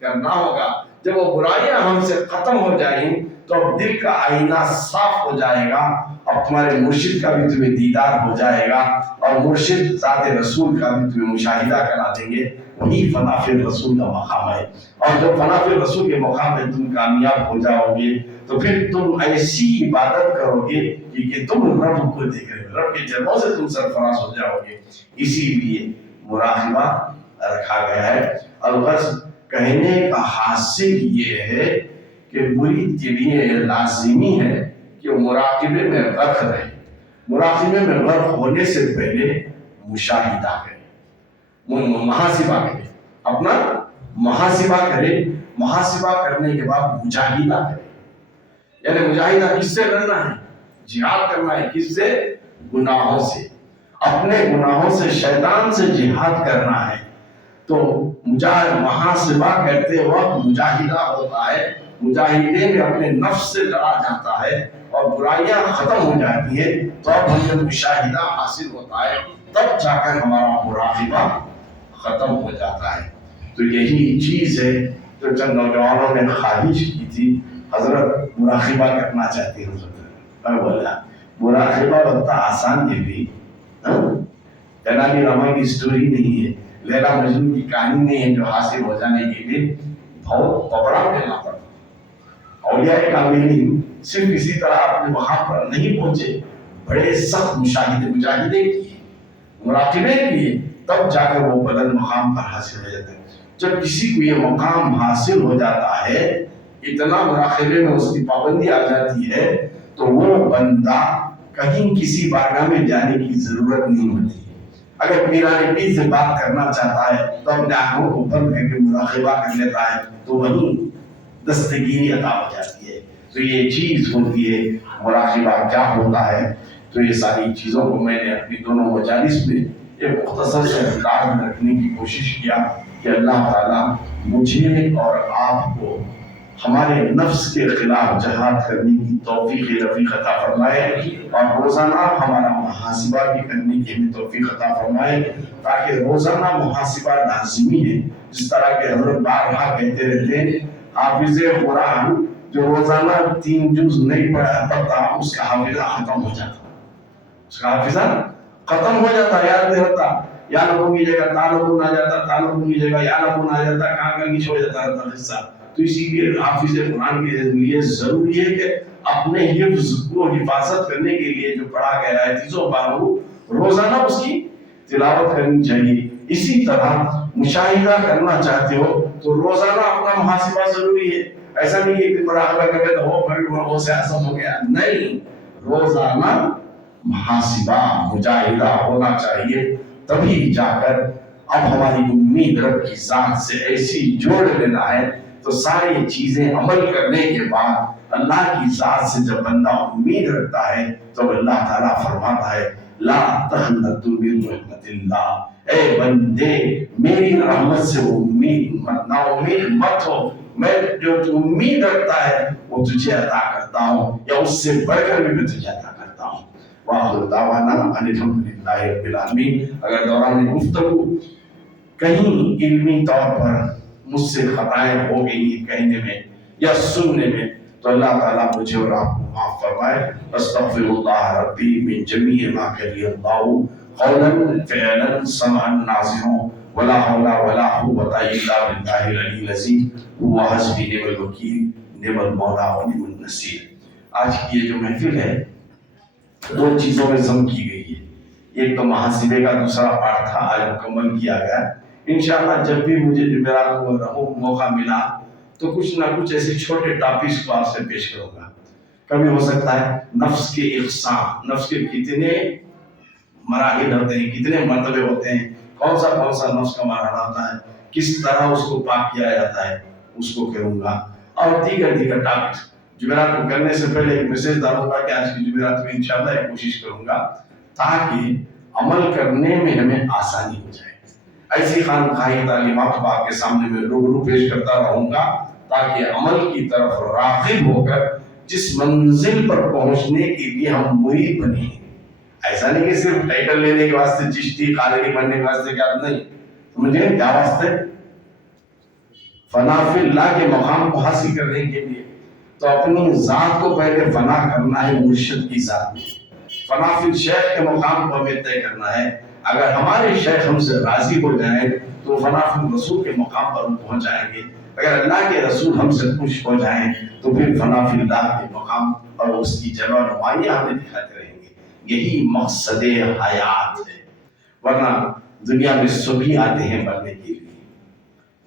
کرنا ہوگا. جب وہ برائیاں ہم سے ختم ہو جائیں تو اب دل کا آئینہ صاف ہو جائے گا، اب تمہارے مرشد کا بھی تمہیں دیدار ہو جائے گا، اور مرشد ذات رسول کا بھی تمہیں مشاہدہ کرا دیں گے۔ وہی فنا فی الرسول کا مقام ہے، اور جب فنا فی الرسول کے مقام میں تم کامیاب ہو جاؤ گے تو پھر تم ایسی عبادت کرو گے کہ تم رب کو دیکھ رہے ہو، رب کے جلووں سے تم سرفراز ہو جاؤ گے۔ اسی لیے مراقبہ رکھا گیا ہے۔ الغرض کہنے کا حاصل یہ ہے کہ مرید کے لیے لازمی ہے کہ مراقبے میں غرق رہے، مراقبے میں غرق ہونے سے پہلے مشاہدہ کرے، محاسبہ کرے، اپنا محاسبہ کرے، محاسبہ کرنے کے بعد مجاہدہ کرے۔ یعنی مجاہدہ کس سے کرنا ہے؟ جہاد کرنا ہے۔ کس سے؟ گناہوں سے، اپنے گناہوں سے، شیطان سے جہاد کرنا ہے۔ تو محاسبہ کرتے وقت مجاہدہ ہوتا ہے، مجاہدے میں اپنے نفس سے لڑا جاتا ہے اور برائیاں ختم ہو جاتی ہے، تو اب ہمیں مشاہدہ حاصل ہوتا ہے، تب جا کر ہمارا مراقبہ ختم ہو جاتا ہے۔ تو یہی چیز ہے جو چند نوجوانوں نے خواہش کی تھی، حضرت مراقبہ کرنا چاہتے ہیں حضرت۔ میں بولا مراقبہ بنتا آسان ہے بھی، تینالی راما کی سٹوری نہیں ہے، لیلا مجنون کی کہانی نہیں ہے جو حاصل ہو جانے کے لیے بہت پپڑا کرنا پڑتا۔ اولیاء کاملین صرف اسی طرح اپنے وہاں پر نہیں پہنچے، بڑے سخت مجاہدے کیے، مراقبے کیے، تب جا کر وہ بلند مقام پر حاصل ہو جاتا ہے۔ جب کسی کو یہ مقام حاصل ہو جاتا ہے، اتنا مراقبے میں اس کی پابندی آ جاتی ہے، تو وہ بندہ کہیں کسی بارگاہ میں جانے کی ضرورت نہیں ہوتی۔ اگر پیران پیر سے بات کرنا چاہتا ہے تو اپنے آنکھوں کو بند کر کے مراقبہ کر لیتا ہے، تو وہیں دستگیری عطا ہو جاتی ہے۔ تو یہ چیز ہوتی ہے مراقبہ کیا ہوتا ہے۔ تو یہ ساری چیزوں کو میں نے اپنی دونوں مجالس میں ایک مختصر سے انداز میں رکھنے کی کوشش کیا کہ اللہ تعالیٰ مجھے اور آپ کو ہمارے نفس کے خلاف جہاد کرنے کی توفیق رفیق عطا فرمائے، اور روزانہ ہمارا محاسبہ بھی کرنے کی ہمیں توفیق عطا فرمائے، تاکہ روزانہ محاسبہ لازمی ہے۔ جس طرح کہ حضرت بارہا کہتے رہتے ہیں، حافظ قرآن جو روزانہ 3 جز نہیں پڑھتا اس کا حافظہ ختم ہو جاتا، اس کا حافظہ ختم ہو جاتا، یاد نہیں رہتا، یا لوگوں کی جگہ تالبون آ جاتا، تالبون کی جگہ یا لبون آ جاتا، کہاں کہیں چھوڑ جاتا رہتا حصہ۔ تو اسی لیے حافظ قرآن کے لیے ضروری ہے کہ اپنے حفظ کو حفاظت کرنے کے لیے جو پڑھا گیا ہے 300 باروں روزانہ اس کی تلاوت کرنی چاہیے۔ اسی طرح مشاہدہ کرنا چاہتے ہو تو روزانہ اپنا محاسبہ ضروری ہے۔ ایسا نہیں کہ ایک مراقبہ کرے تو وہ سے اعظم ہو گیا، نہیں، روزانہ محاسبہ مجاہدہ ہونا چاہیے، تبھی جا کر اب ہماری امید رب کی ذات سے ایسی جوڑ لینا ہے، تو ساری چیزیں عمل کرنے کے بعد اللہ کی ذات سے جب بندہ امید رکھتا ہے تو اللہ تعالیٰ فرماتا ہے لا تقنطوا من رحمت اللہ، اے بندے میری رحمت سے امید مت، نا امید مت ہو، میں جو امید رکھتا ہے وہ تجھے عطا کرتا ہوں، یا اس سے بڑھ کر بھی میں تجھے عطا کرتا ہوں۔ وآخر دعوانا ان الحمدللہ رب العالمین۔ اگر دوران گفتگو کہیں علمی طور پر مجھ سے خطائیں ہو گئی ہیں کہنے میں یا سننے میں، تو اللہ تعالیٰ مجھے اور آپ کو معاف فرمائے۔ استغفر اللہ ربی من جمیع ما کری اللہ قولا فعلا سمعا ناظرا ولا حول ولا قوة الا باللہ العلی العظیم هو حسبی نعم الوکیل نعم المولا ونعم النصیر۔ آج کی یہ جو محفل ہے 2 چیزوں میں ضم کی گئی ہے، ایک تو محاسبے کا دوسرا پارٹ تھا، آج مکمل کیا گیا۔ انشاءاللہ جب بھی مجھے جمعرات کو موقع ملا تو کچھ نہ کچھ ایسے چھوٹے ٹاپکس کو آپ سے پیش کروں گا۔ کبھی ہو سکتا ہے نفس کے اقسام، نفس کے کتنے مراحل ہوتے ہیں، کتنے مرتبے ہوتے ہیں، کون سا نفس کا مرحلہ ہوتا ہے، کس طرح اس کو پاک کیا جاتا ہے، اس کو کروں گا، اور دیگر ٹاپکس۔ جمعرات کو کرنے سے پہلے ایک میسج ڈالوں گا کہ آج کی جمعرات میں انشاءاللہ ایک کوشش کروں گا تاکہ عمل کرنے میں ہمیں آسانی ہو جائے۔ ایسی خانقاہی تعلیمات کو آپ کے سامنے میں روبرو پیش کرتا رہوں گا تاکہ عمل کی طرف راغب ہو کر جس منزل پر پہنچنے کے لیے ہم مرید بنے ہیں، ایسا نہیں کہ صرف ٹائٹل لینے کے واسطے چشتی قادری بننے کے واسطے کیا نہیں، سمجھے کیا واسطے؟ فنا فی اللہ کے مقام کو حاصل کرنے کے لیے تو اپنی ذات کو پہلے فنا کرنا ہے مرشد کی ذات میں. فنا فی شیخ کے مقام کو ہمیں طے کرنا ہے. اگر ہمارے شیخ ہم سے راضی ہو جائیں تو فنا فی رسول کے مقام پر ہم پہنچ جائیں گے. اگر اللہ کے رسول ہم سے خوش ہو جائیں تو پھر فنا فی اللہ کے مقام اور اس کی جلوہ نمائیاں ہمیں دکھاتے رہیں گے. یہی مقصد حیات ہے. ورنہ دنیا میں سبھی آتے ہیں مرنے کے لیے.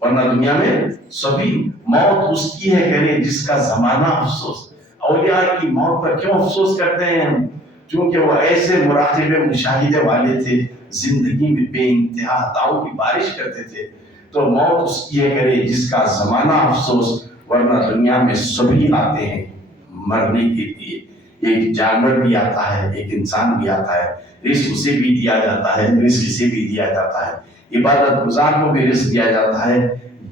ورنہ دنیا میں سبھی موت اس کی ہے کرے جس کا زمانہ افسوس. اولیاء کی موت پر کیوں افسوس کرتے ہیں ہم؟ کیونکہ وہ ایسے مراقبے مشاہدے والے تھے، زندگی میں بے انتہا عطاؤں کی بارش کرتے تھے. تو موت اس کی ہے کرے جس کا زمانہ افسوس. ورنہ دنیا میں سبھی آتے ہیں مرنے کے لیے. ایک جانور بھی آتا ہے، ایک انسان بھی آتا ہے، رزق اسے بھی دیا جاتا ہے، رزق اسے بھی دیا جاتا ہے. عبادت گزار کو بھی رزق دیا جاتا ہے.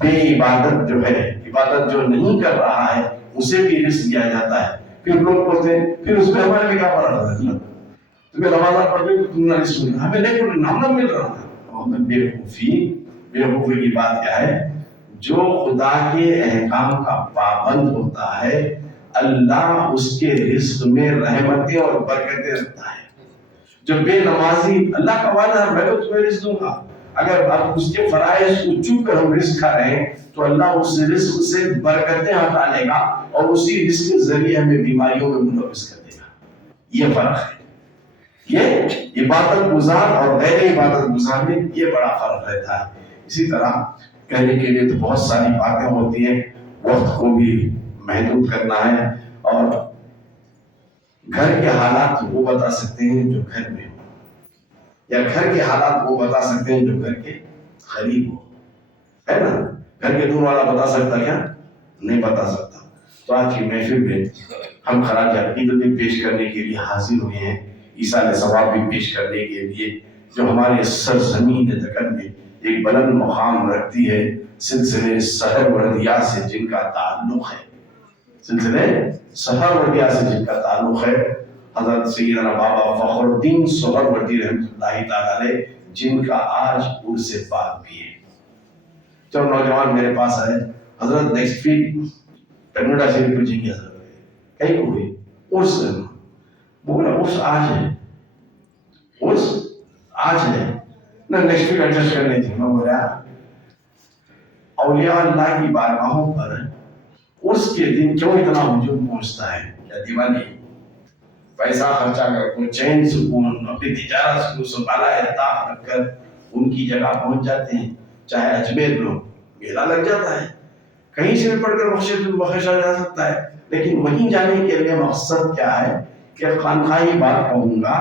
بے عبادت جو ہے، عبادت جو نہیں کر رہا ہے، اسے بھی رزق دیا جاتا ہے. پھر لوگ بولتے ہیں پھر اس میں ہمارے لیے کیا فرق ہے؟ تمہیں نماز پڑھ لی تو تم نے رزق ملا، ہمیں نہیں پڑھ ہم نہ مل رہا تھا. بیوقوفی کی بات کیا ہے؟ جو خدا کے احکام کا پابند ہوتا ہے اللہ اس کے رزق میں رحمتیں اور برکتیں رکھتا ہے. جو بے نمازی، اللہ کا وعدہ ہے میں تو تمہیں رزق دوں گا. اگر آپ اس کے فرائض کو چوک کر ہم رزق کھا رہے ہیں تو اللہ اس رزق سے برکتیں ہٹا لے گا اور اسی رزق کے ذریعے ہمیں بیماریوں میں ملوث کر دے گا. یہ فرق ہے. یہ عبادت گزار اور غیر عبادت گزار میں یہ بڑا فرق رہتا ہے. اسی طرح کہنے کے لیے تو بہت ساری باتیں ہوتی ہیں، وقت کو بھی محدود کرنا ہے. اور گھر کے حالات وہ بتا سکتے ہیں جو گھر میں ہو، یا گھر کے حالات وہ بتا سکتے ہیں جو گھر کے قریب ہو، ہے نا. گھر کے دور والا بتا سکتا کیا؟ نہیں بتا سکتا. تو آج کی محفل میں ہم خراج عقیدت بھی پیش کرنے کے لیے حاضر ہوئے ہیں، ایثار ثواب بھی پیش کرنے کے لیے، جو ہمارے سرزمین دکن میں ایک بلند مقام رکھتی ہے، سلسلے سہروردیہ سے جن کا تعلق ہے، سلسلے سہروردیہ سے جن کا تعلق ہے. حضرت سیدنا بابا فخر الدین سہروردی رحمۃ اللہ تعالی علیہ، جن کا آج عرس پاک بھی ہے. جب نوجوان میرے پاس آئے، حضرت نیکسٹ ویک ٹنگڑا شریف کو جی حضرت کہیں کو ہوئی عرس. بولا عرس آج ہے، عرس آج ہے نہ نیکسٹ ویک ایڈجسٹ کرنی تھی. میں بولا اولیاء اللہ کی بارگاہوں پر عرس کے دن کیوں اتنا ہجوم پہنچتا ہے؟ کیا دیوالی پیسہ خرچہ کر کو چین سکون اپنی تجارت کو سنبھالا احتاط رکھ کر ان کی جگہ پہنچ جاتے ہیں. چاہے اجمیر میں میلہ لگ جاتا ہے، کہیں سے بھی پڑھ کر بخشا جا سکتا ہے، لیکن وہیں جانے کے لیے مقصد کیا ہے کہ خانقاہی بات کہوں گا،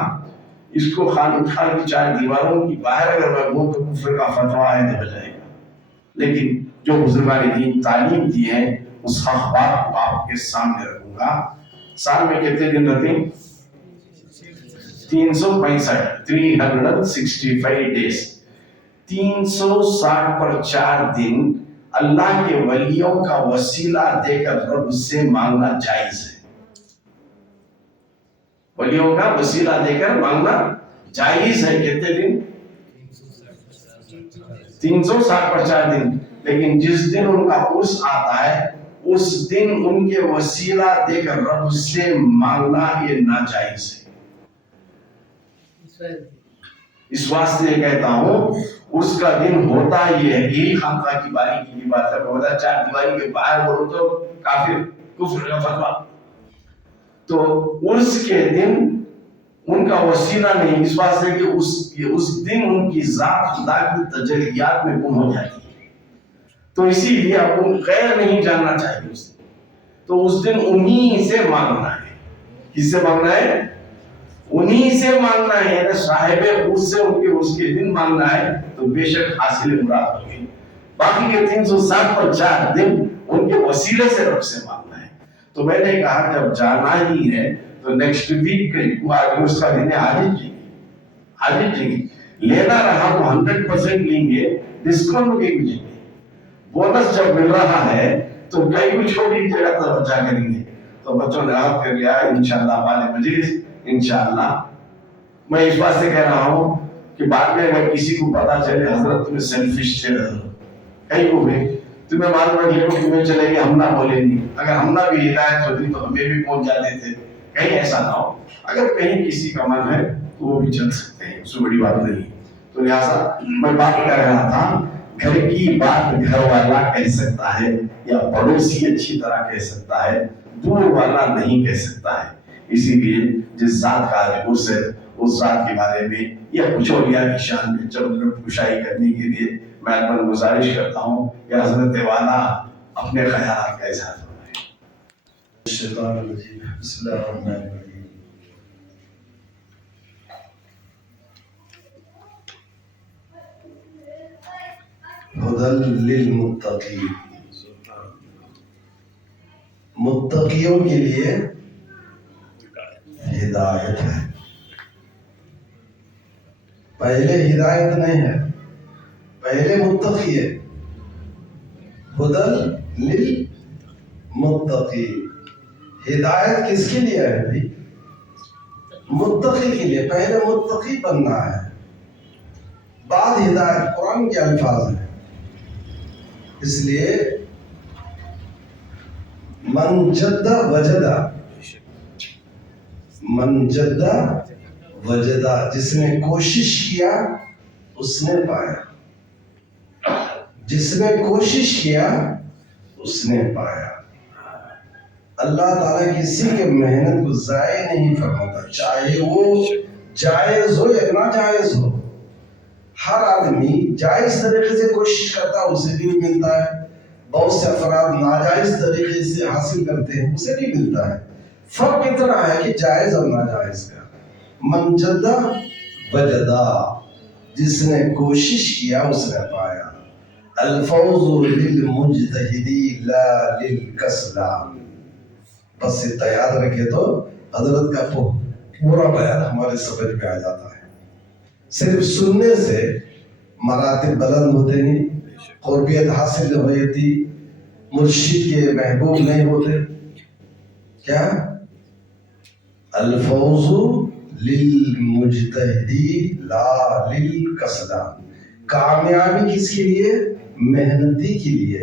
اس کو خانقاہ کی چار دیواروں کی باہر اگر میں بولوں تو کفر کا فتویٰ ہے ہو جائے گا. لیکن جو بزرگان دین تعلیم دی ہے اس حق بات کو آپ کے سامنے رکھوں گا. سال میں کتنے دن رہتے ہیں؟ 365 365 ڈیز. 360 پر 4 دن اللہ کے ولیوں کا وسیلہ دے کر رب سے مانگنا جائز ہے. ولیوں کا وسیلہ دے کر مانگنا جائز ہے. کتنے دن؟ 360 پر 4 دن. لیکن جس دن ان کا عرس آتا ہے اس دن ان کے وسیلہ دے کر رب سے مانگنا یہ ناجائز ہے. اس واسطے کہتا ہوں اس کا دن ہوتا یہ ہے کہ خانقاہ کی باریکی کی بات ہے. بولا چار دیواری کے باہر بولو تو کافر کفر کا فتویٰ. تو عرس کے دن ان کا وسیلہ نہیں، اس واسطے کہ اس دن ان کی ذات خدا کی تجلیات میں گم ہو جاتی ہے. تو اسی لیے اب ان غیر نہیں جاننا چاہیے اس دن. تو اس دن انہی سے مانگنا ہے. کس سے مانگنا ہے؟ انہی سے مانگنا ہے. صاحب عرس سے ان کے عرس کے دن مانگنا ہے تو بے شک حاصل مراد ہوگی. باقی کے 360 پر 4 دن ان کے وسیلے سے رب سے مانگنا ہے. تو میں نے کہا جب جانا ہی ہے تو نیکسٹ ویک اس کا دن حاضر جی لینا رہا تو 100% لیں گے، ڈسکاؤنٹ بھی ملیں گے. بونس جب مل رہا ہے تو کئی بھی چھوٹی جگہ تو بچا کریں گے. تو بچوں نے عہد کر لیا انشاءاللہ بعد مجلس انشاءاللہ. میں اس بات سے کہہ رہا ہوں کہ بعد میں اگر کسی کو پتا چلے حضرت تمہیں سیلفش تھے کہیں کو بھی تمہیں معلوم ہے لوگ تمہیں چلے گے، ہم نہ بولیں گے. اگر ہم نہ بھی ہدایت ہوتی تو ہمیں بھی پہنچ جاتے تھے. کہیں ایسا نہ ہو. اگر کہیں کسی کا من ہے تو وہ بھی چل سکتے ہیں، اس میں بڑی بات نہیں. تو لہٰذا میں بات کر رہا تھا، گھر کی بات گھر والا کہہ سکتا ہے، یا پڑوسی اچھی طرح کہہ سکتا ہے، دور والا نہیں کہہ سکتا ہے. اسی لیے جس ذات کا عرص ہے اس ذات کے بارے میں یا کچھ اولیاء کی شان میں چند کشائی کرنے کے لیے میں اکبر گزارش کرتا ہوں کہ حضرت والا اپنے خیالات کا اظہار فرمائیں. الشیطان الرجیم. بسم اللہ الرحمن الرحیم. ہدی للمتقین. متقیوں کے لیے ہدایت ہے. پہلے ہدایت نہیں ہے، پہلے متقی ہے. ہدی للمتقین. ہدایت کس کے لیے ہے بھائی؟ متقی کے لیے. پہلے متقی بننا ہے، بعد ہدایت. قرآن کے الفاظ ہیں. اس لیے من جد وجدہ، من جد وجدہ، جس نے کوشش کیا اس نے پایا. جس نے کوشش کیا اس نے پایا. اللہ تعالیٰ کسی کے محنت کو ضائع نہیں فرماتا، چاہے وہ جائز ہو یا ناجائز ہو. ہر آدمی جائز طریقے سے کوشش کرتا ہے، اسے بھی ملتا ہے. بہت سے افراد ناجائز طریقے سے حاصل کرتے ہیں، اسے بھی ملتا ہے. فرق اتنا ہے کہ جائز اور ناجائز کا. من جدہ وجدہ، جس نے کوشش کیا اس نے پایا. الفوز للمجتہدی لا للکسلان. بس اتنا یاد رکھے تو حضرت کا پورا بیان ہمارے سمجھ میں آ جاتا ہے. صرف سننے سے مراتب بلند ہوتے نہیں، قربیت حاصل نہیں ہوتی، مرشد کے محبوب نہیں ہوتے. کیا؟ الفوز للمجتہدی لا للکسلان. کامیابی کس کے لیے؟ محنتی کے لیے.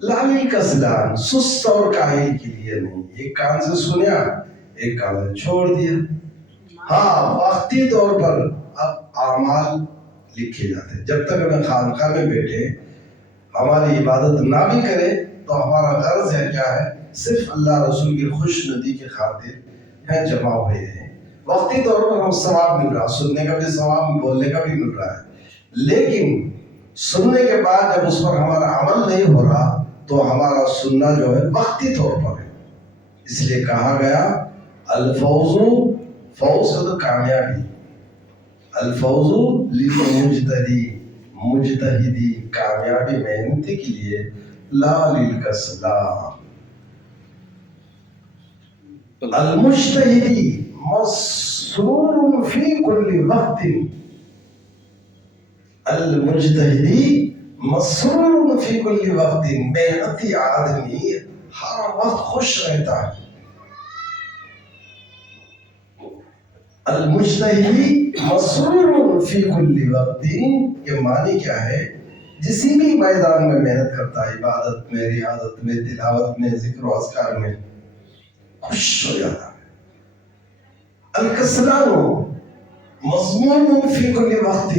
لا للکسلان، سست اور کاہل کے لیے نہیں. ایک کان سے سنیا، ایک کان سے چھوڑ دیا. ہاں وقتی طور پر اب اعمال لکھے جاتے ہیں. جب تک ہمیں خانقاہ میں بیٹھے ہماری عبادت نہ بھی کرے تو ہمارا غرض ہے کیا ہے؟ صرف اللہ رسول کی خوش ندی کی خاطر ہیں جمع ہوئے ہیں. وقتی طور پر ہم ثواب مل رہا، سننے کا بھی ثواب، بولنے کا بھی مل رہا ہے. لیکن سننے کے بعد جب اس پر ہمارا عمل نہیں ہو رہا تو ہمارا سننا جو ہے وقتی طور پر ہے. اس لیے کہا گیا الفوز، فوز ہے تو کامیابی. الفوز للمجتہدی، مجتہدی کامیابی محنتی کے لیے، لا للکسلان. المجتہدی مسرور فی کل وقت. المجتہدی مسرور فی کل وقت. محنتی آدمی ہر وقت خوش رہتا ہے. المجتہدی مسرور فی کل وقت، یہ معنی کیا ہے؟ جسی بھی میدان میں محنت کرتا ہے، عبادت میں، ریاضت میں، تلاوت میں، ذکر و اذکار میں، خوش ہو جاتا ہے. الکسلان مضمون فی کل وقت،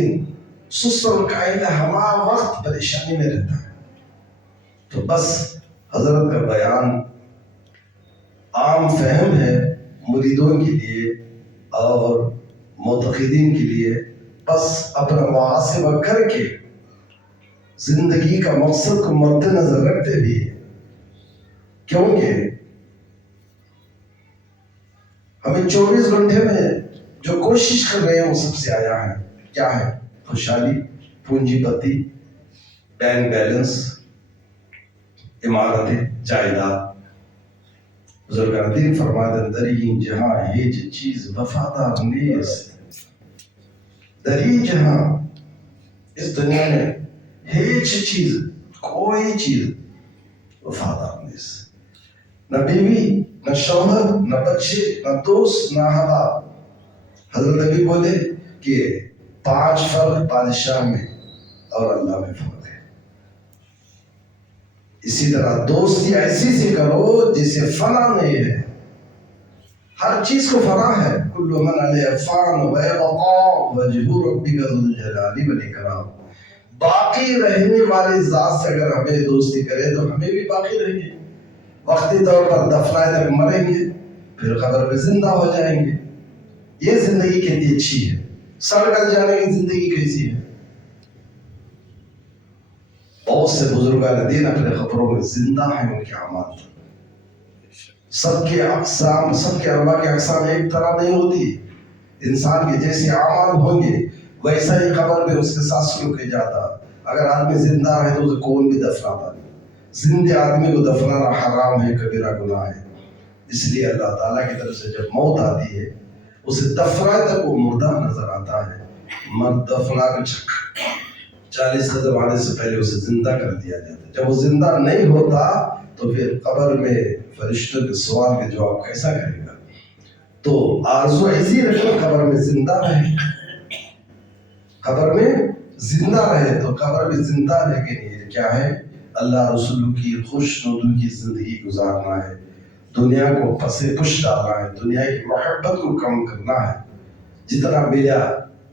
سست اور کاہل ہمارا وقت پریشانی میں رہتا ہے. تو بس حضرت کا بیان عام فہم ہے مریدوں کے لیے اور معتقدین کے لیے. بس اپنا محاسبہ کر کے زندگی کا مقصد کو مد نظر رکھتے بھی، کیونکہ ہمیں 24 گھنٹے میں جو کوشش کر رہے ہیں وہ سب سے آیا ہے. کیا ہے؟ خوشحالی، پونجی پتی، بینک بیلنس، عمارتیں، جائیداد. بزرگان دین فرماتے دری جہاں ہیچ چیز وفادار نیست. دری جہاں، اس دنیا میں ہیچ چیز، کوئی چیز وفادار نیست. نہ بیوی، نہ شوہر، نہ بچے، نہ دوست، نہ احباب. حضرت نبی بولے کہ 5 فرق بادشاہ میں اور اللہ میں فرق ہے. اسی طرح دوستی ایسی سی کرو جسے فنا نہیں ہے، ہر چیز کو فنا ہے، کل من علیہ فان ویبقا وجہ ربک ذو الجلال والاکرام، باقی رہنے والی ذات سے اگر ہمیں دوستی کرے تو ہمیں بھی باقی رہیں گے، وقتی طور پر دفنائے تک مریں گے، پھر قبر میں زندہ ہو جائیں گے۔ یہ زندگی کتنی اچھی ہے، سڑ گل جانے کی زندگی کیسی ہے۔ بہت سے بزرگان دین اپنے قبروں میں زندہ ہیں، ان کے اعمال سب کے اقسام، سب کے ارواح کے اقسام ایک طرح نہیں ہوتی، انسان کے جیسے اعمال ہوں گے ویسا ہی قبر میں اس کے ساتھ سلوک کیا جاتا۔ اگر آدمی زندہ ہے تو اسے کون بھی دفناتا نہیں، زندہ آدمی کو دفنانا حرام ہے، کبیرہ گناہ ہے۔ اس لیے اللہ تعالیٰ کی طرف سے جب موت آتی ہے اسے دفنائے تک وہ مردہ نظر آتا ہے، مرد دفنا کے 40 قدم آنے سے پہلے اسے زندہ کر دیا جاتا ہے۔ جب وہ زندہ نہیں ہوتا تو پھر قبر میں فرشتوں کے سوال کے جواب کیسا کرے گا؟ تو آرزو ایسی رکھو قبر میں زندہ رہے، قبر میں زندہ رہے، تو قبر میں زندہ رہ کے نہیں کیا ہے؟ اللہ رسول کی خوش نودی کی زندگی گزارنا ہے، دنیا کو پسے پش ڈالنا ہے، دنیا کی محبت کو کم کرنا ہے، جتنا ملا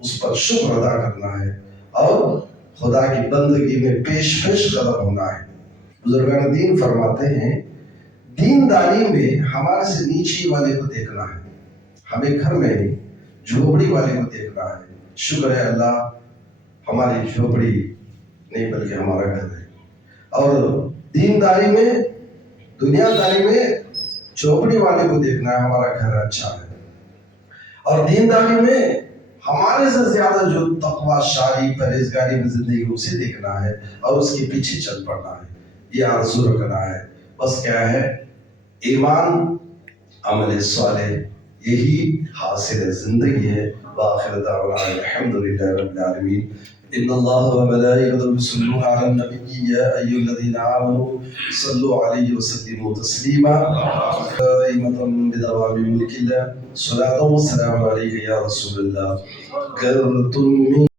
اس پر شکر ادا کرنا ہے، اور خدا کی بندگی میں پیش قدم ہونا ہے۔ بزرگان دین فرماتے ہیں دینداری میں ہمارے سے نیچے والے کو دیکھنا ہے، ہمیں گھر میں جھوپڑی والے کو دیکھنا ہے۔ شکر ہے اللہ ہماری جھوپڑی نہیں بلکہ ہمارا گھر ہے، اور دینداری میں، دنیا داری میں جھوپڑی والے کو دیکھنا ہے، ہمارا گھر اچھا ہے، اور دینداری میں ہمارے سے زیادہ جو تقوی شاری پرہیزگاری میں زندگی اسے دیکھنا ہے اور اس کے پیچھے چل پڑنا ہے، یہ آرزو رکھنا ہے۔ بس کیا ہے؟ ایمان، عمل صالح، یہی حاصل زندگی ہے۔ وآخر دعوانا الحمدللہ رب العالمین۔ ان اللہ وملائکته یصلون علی النبی یا ایھا الذین آمنوا صلوا علیہ وسلموا تسلیما قائمۃ بدوام ملک اللہ صلاۃ و سلام علیک یا رسول اللہ۔ گر تم